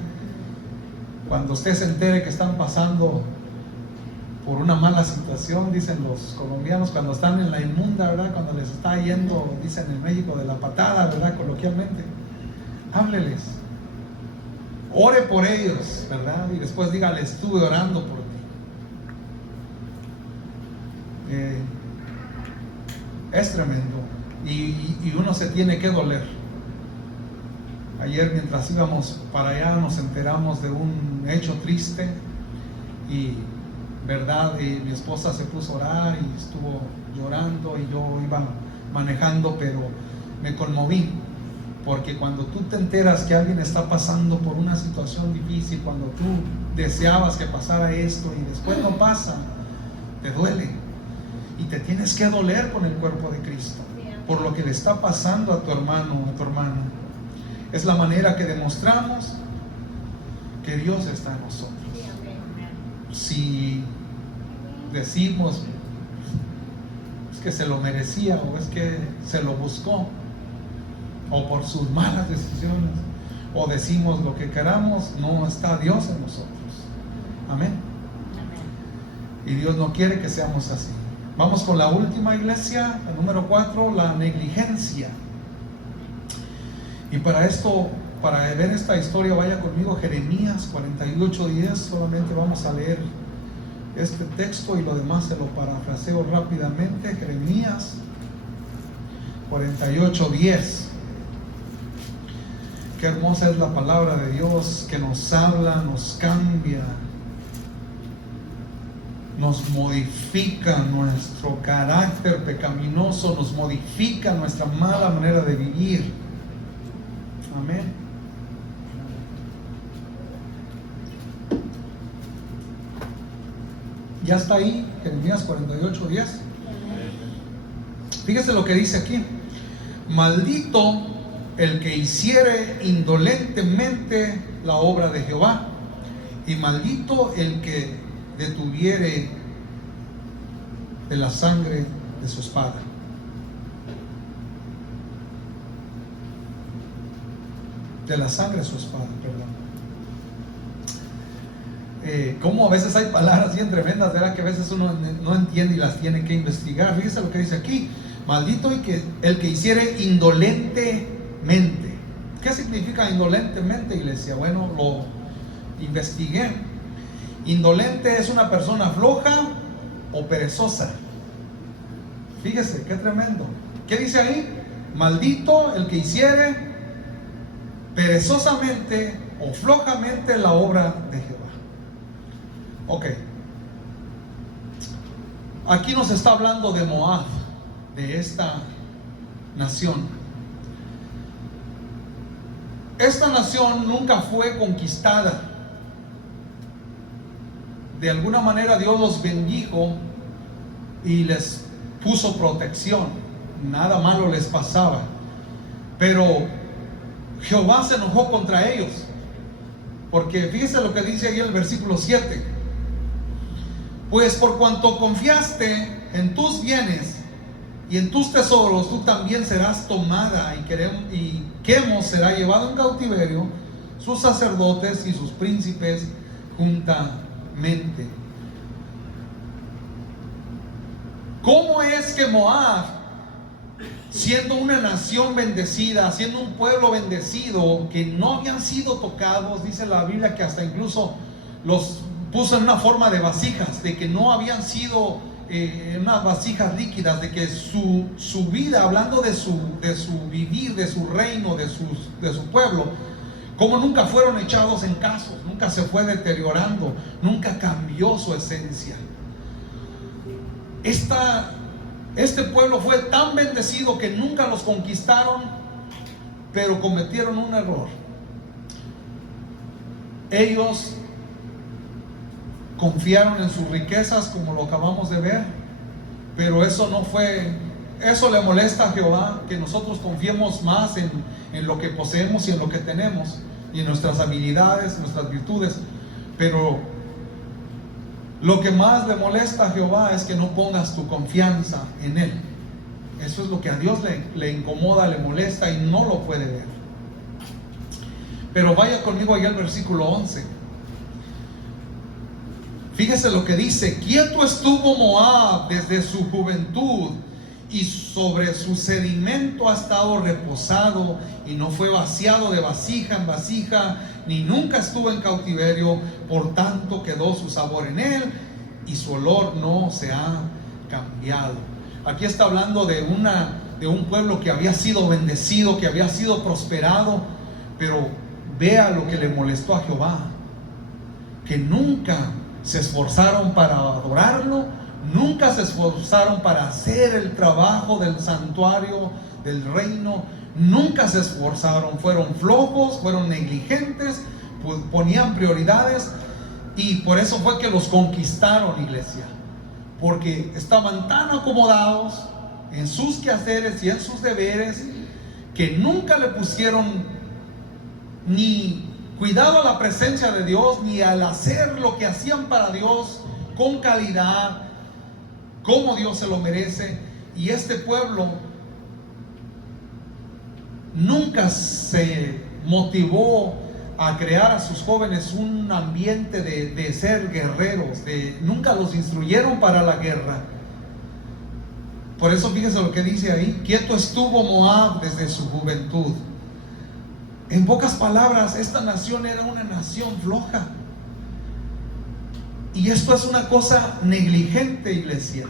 Cuando usted se entere que están pasando por una mala situación, dicen los colombianos, cuando están en la inmunda, ¿verdad? Cuando les está yendo, dicen en México, de la patada, ¿verdad? Coloquialmente. Hábleles. Ore por ellos, ¿verdad? Y después dígale: estuve orando por ti. Es tremendo. Y uno se tiene que doler. Ayer, mientras íbamos para allá, nos enteramos de un hecho triste, y verdad, y mi esposa se puso a orar y estuvo llorando, y yo iba manejando, pero me conmoví, porque cuando tú te enteras que alguien está pasando por una situación difícil, cuando tú deseabas que pasara esto y después no pasa, te duele, y te tienes que doler con el cuerpo de Cristo por lo que le está pasando a tu hermano o a tu hermana. Es la manera que demostramos que Dios está en nosotros. si decimos es que se lo merecía o es que se lo buscó o por sus malas decisiones, o decimos lo que queramos, no está Dios en nosotros. Amén. Y Dios no quiere que seamos así. Vamos con la última, iglesia, la número 4, la negligencia. Y para esto, para ver esta historia, vaya conmigo a Jeremías 48:10. Solamente vamos a leer este texto y lo demás se lo parafraseo rápidamente. Jeremías 48:10. Qué hermosa es la palabra de Dios, que nos habla, nos cambia, nos modifica nuestro carácter pecaminoso, nos modifica nuestra mala manera de vivir. Amén. Ya está ahí, Jeremías 48:10. Fíjese lo que dice aquí: maldito el que hiciere indolentemente la obra de Jehová, y maldito el que detuviere de la sangre de su espada. De la sangre de su espada, perdón. Como a veces hay palabras bien tremendas, ¿verdad? Que a veces uno no entiende y las tiene que investigar. Fíjese lo que dice aquí: maldito el que hiciere indolentemente. ¿Qué significa indolentemente, iglesia? Bueno, lo investigué. Indolente es una persona floja o perezosa. Fíjese, qué tremendo. ¿Qué dice ahí? Maldito el que hiciere perezosamente o flojamente la obra de Jehová. Ok. Aquí nos está hablando de Moab, de esta nación. Esta nación nunca fue conquistada. De alguna manera Dios los bendijo y les puso protección. Nada malo les pasaba. Pero Jehová se enojó contra ellos. Porque fíjese lo que dice ahí el versículo 7. Pues por cuanto confiaste en tus bienes y en tus tesoros, tú también serás tomada, y Quemos será llevado en cautiverio, sus sacerdotes y sus príncipes juntamente. ¿Cómo es que Moab, siendo una nación bendecida, siendo un pueblo bendecido, que no habían sido tocados, dice la Biblia que hasta incluso los puso en una forma de vasijas, de que no habían sido unas vasijas líquidas, de que su vida, hablando de su vivir, de su reino, de su pueblo, como nunca fueron echados en casos, nunca se fue deteriorando, nunca cambió su esencia. Este pueblo fue tan bendecido que nunca los conquistaron, pero cometieron un error. Ellos confiaron en sus riquezas, como lo acabamos de ver, pero eso le molesta a Jehová, que nosotros confiemos más en lo que poseemos y en lo que tenemos, y en nuestras habilidades, en nuestras virtudes. Pero lo que más le molesta a Jehová es que no pongas tu confianza en Él. Eso es lo que a Dios le incomoda, le molesta, y no lo puede ver. Pero vaya conmigo allá al versículo 11. Fíjese lo que dice: quieto estuvo Moab desde su juventud, y sobre su sedimento ha estado reposado, y no fue vaciado de vasija en vasija, ni nunca estuvo en cautiverio. Por tanto quedó su sabor en él, y su olor no se ha cambiado. Aquí está hablando de un pueblo que había sido bendecido, que había sido prosperado. Pero vea lo que le molestó a Jehová: que nunca se esforzaron para adorarlo, nunca se esforzaron para hacer el trabajo del santuario, del reino, nunca se esforzaron, fueron flojos, fueron negligentes, ponían prioridades, y por eso fue que los conquistaron, iglesia, porque estaban tan acomodados en sus quehaceres y en sus deberes, que nunca le pusieron ni cuidado a la presencia de Dios, ni al hacer lo que hacían para Dios con calidad, como Dios se lo merece. Y este pueblo nunca se motivó a crear a sus jóvenes un ambiente de ser guerreros, nunca los instruyeron para la guerra. Por eso fíjese lo que dice ahí: quieto estuvo Moab desde su juventud. En pocas palabras, esta nación era una nación floja. Y esto es una cosa negligente, iglesia.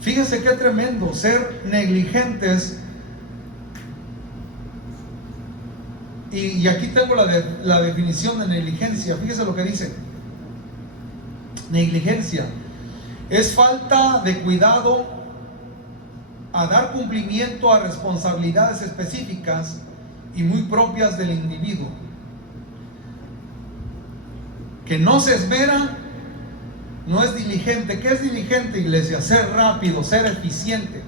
Fíjese qué tremendo, ser negligentes. Y aquí tengo la definición de negligencia. Fíjese lo que dice. Negligencia es falta de cuidado a dar cumplimiento a responsabilidades específicas y muy propias del individuo, que no se esmera, no es diligente. ¿Qué es diligente, iglesia? Ser rápido, ser eficiente.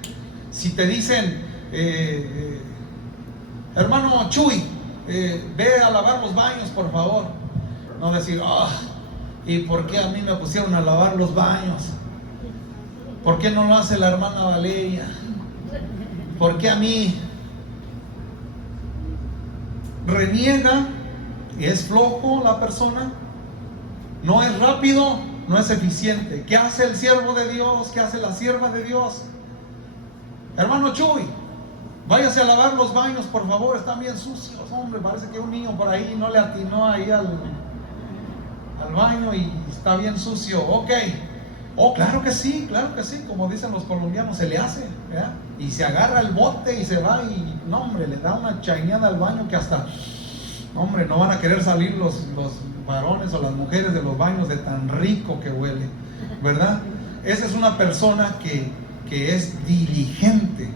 Si te dicen, hermano Chuy, ve a lavar los baños, por favor, no decir, ¿y por qué a mí me pusieron a lavar los baños? ¿Por qué no lo hace la hermana Valeria? ¿Por qué a mí? Reniega, es flojo la persona, no es rápido, no es eficiente. ¿Qué hace el siervo de Dios? ¿Qué hace la sierva de Dios? Hermano Chuy, váyase a lavar los baños, por favor, están bien sucios. Hombre, parece que un niño por ahí no le atinó ahí al baño y está bien sucio. Ok. Oh, claro que sí, como dicen los colombianos, se le hace, ¿verdad? Y se agarra el bote y se va y, no hombre, le da una chaineada al baño que hasta, hombre, no van a querer salir los varones o las mujeres de los baños de tan rico que huele, ¿verdad? Esa es una persona que es diligente,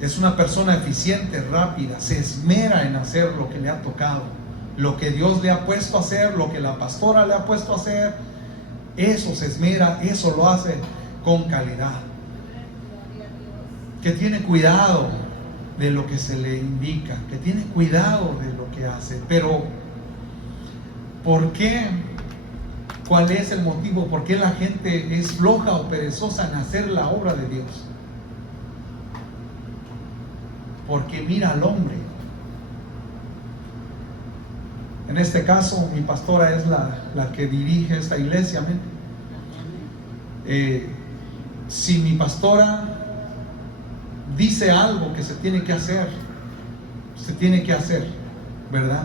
es una persona eficiente, rápida, se esmera en hacer lo que le ha tocado, lo que Dios le ha puesto a hacer, lo que la pastora le ha puesto a hacer. Eso se esmera, eso lo hace con calidad, que tiene cuidado de lo que se le indica, que tiene cuidado de lo que hace. Pero ¿por qué? ¿Cuál es el motivo? ¿Por qué la gente es floja o perezosa en hacer la obra de Dios? Porque mira al hombre. En este caso, mi pastora es la que dirige esta iglesia. Si mi pastora dice algo que se tiene que hacer, ¿verdad?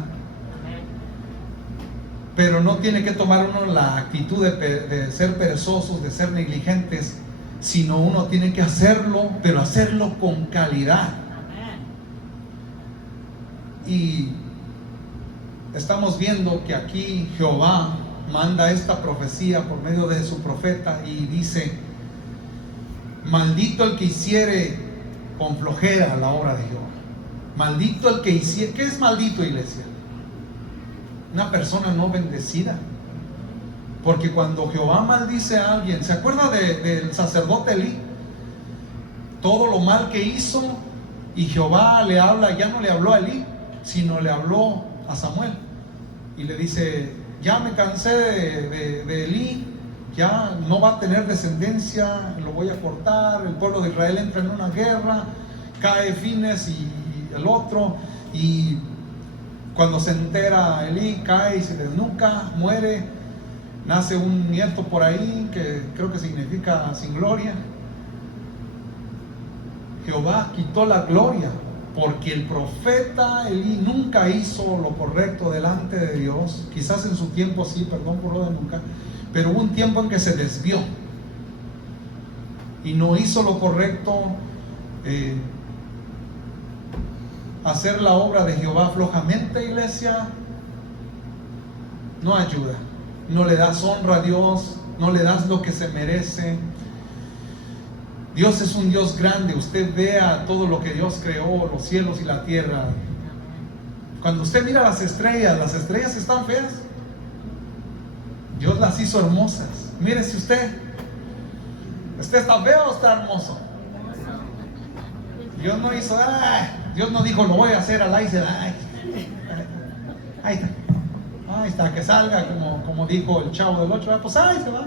Pero no tiene que tomar uno la actitud de ser perezosos, de ser negligentes, sino uno tiene que hacerlo, pero hacerlo con calidad. Y estamos viendo que aquí Jehová manda esta profecía por medio de su profeta y dice: maldito el que hiciere con flojera la obra de Jehová. Maldito el que hiciere. ¿Qué es maldito, iglesia? Una persona no bendecida. Porque cuando Jehová maldice a alguien, ¿se acuerda del sacerdote Elí? Todo lo mal que hizo, y Jehová le habla, ya no le habló a Elí, sino le habló a Samuel. Y le dice: ya me cansé de Elí, ya no va a tener descendencia, lo voy a cortar. El pueblo de Israel entra en una guerra, cae Fines y el otro, y cuando se entera Elí, cae y se desnuca, muere, nace un nieto por ahí que creo que significa sin gloria. Jehová quitó la gloria porque el profeta Elí nunca hizo lo correcto delante de Dios. Quizás en su tiempo sí, perdón por lo de nunca, pero hubo un tiempo en que se desvió y no hizo lo correcto. Hacer la obra de Jehová flojamente, iglesia, no ayuda. No le das honra a Dios, no le das lo que se merece. Dios es un Dios grande. Usted vea todo lo que Dios creó, los cielos y la tierra. Cuando usted mira las estrellas están feas. Dios las hizo hermosas. Mire si usted está feo o está hermoso. Dios no hizo, Dios no dijo, lo voy a hacer al aire. Ahí está. Ahí está, que salga como dijo el Chavo del 8, pues ahí se va.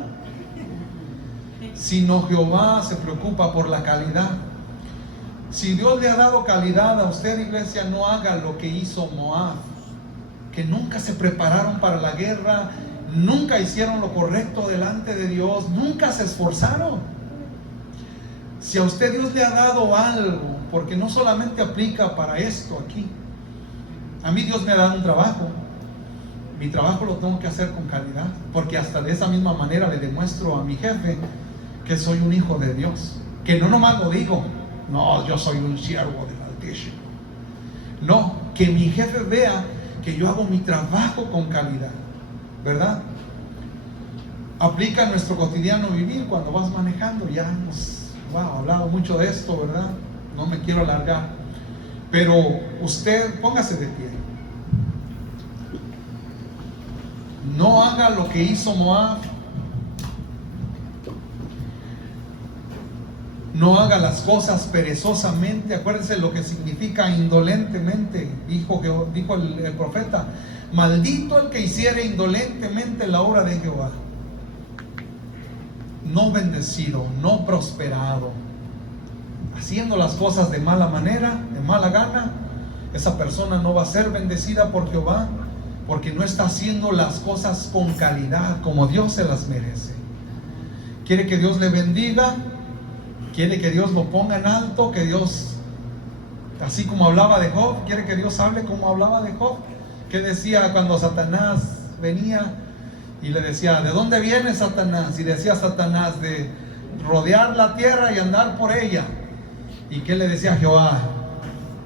Sino Jehová se preocupa por la calidad. Si Dios le ha dado calidad a usted, iglesia, no haga lo que hizo Moab, que nunca se prepararon para la guerra, nunca hicieron lo correcto delante de Dios, nunca se esforzaron. Si a usted Dios le ha dado algo, porque no solamente aplica para esto aquí. A mí Dios me ha dado un trabajo. Mi trabajo lo tengo que hacer con calidad, porque hasta de esa misma manera le demuestro a mi jefe que soy un hijo de Dios. Que no nomás lo digo, no, yo soy un siervo del Altísimo. No, que mi jefe vea que yo hago mi trabajo con calidad, ¿verdad? Aplica en nuestro cotidiano vivir cuando vas manejando. Ya hemos hablado mucho de esto, ¿verdad? No me quiero alargar, pero usted póngase de pie. No haga lo que hizo Moab. No haga las cosas perezosamente. Acuérdense lo que significa indolentemente. Dijo el profeta: maldito el que hiciere indolentemente la obra de Jehová. No bendecido, no prosperado, haciendo las cosas de mala manera, de mala gana. Esa persona no va a ser bendecida por Jehová, porque no está haciendo las cosas con calidad, como Dios se las merece. ¿Quiere que Dios le bendiga? ¿Quiere que Dios lo ponga en alto? Que Dios, así como hablaba de Job, ¿quiere que Dios hable como hablaba de Job? ¿Qué decía cuando Satanás venía y le decía: ¿de dónde viene Satanás? Y decía Satanás: de rodear la tierra y andar por ella. ¿Y qué le decía Jehová?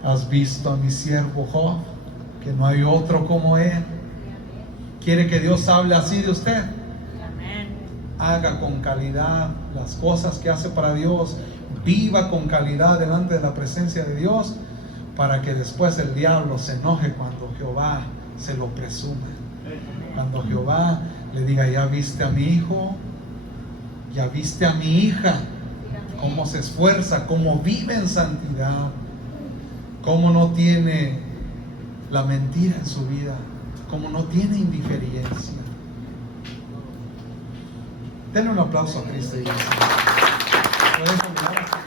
¿Has visto a mi siervo Job? Que no hay otro como él. ¿Quiere que Dios hable así de usted? Amén. Haga con calidad las cosas que hace para Dios. Viva con calidad delante de la presencia de Dios, para que después el diablo se enoje cuando Jehová se lo presume. Cuando Jehová le diga: ya viste a mi hijo, ya viste a mi hija, cómo se esfuerza, cómo vive en santidad, cómo no tiene la mentira en su vida, cómo no tiene indiferencia. Denle un aplauso a Cristo, iglesia. ¿Puedes ayudar?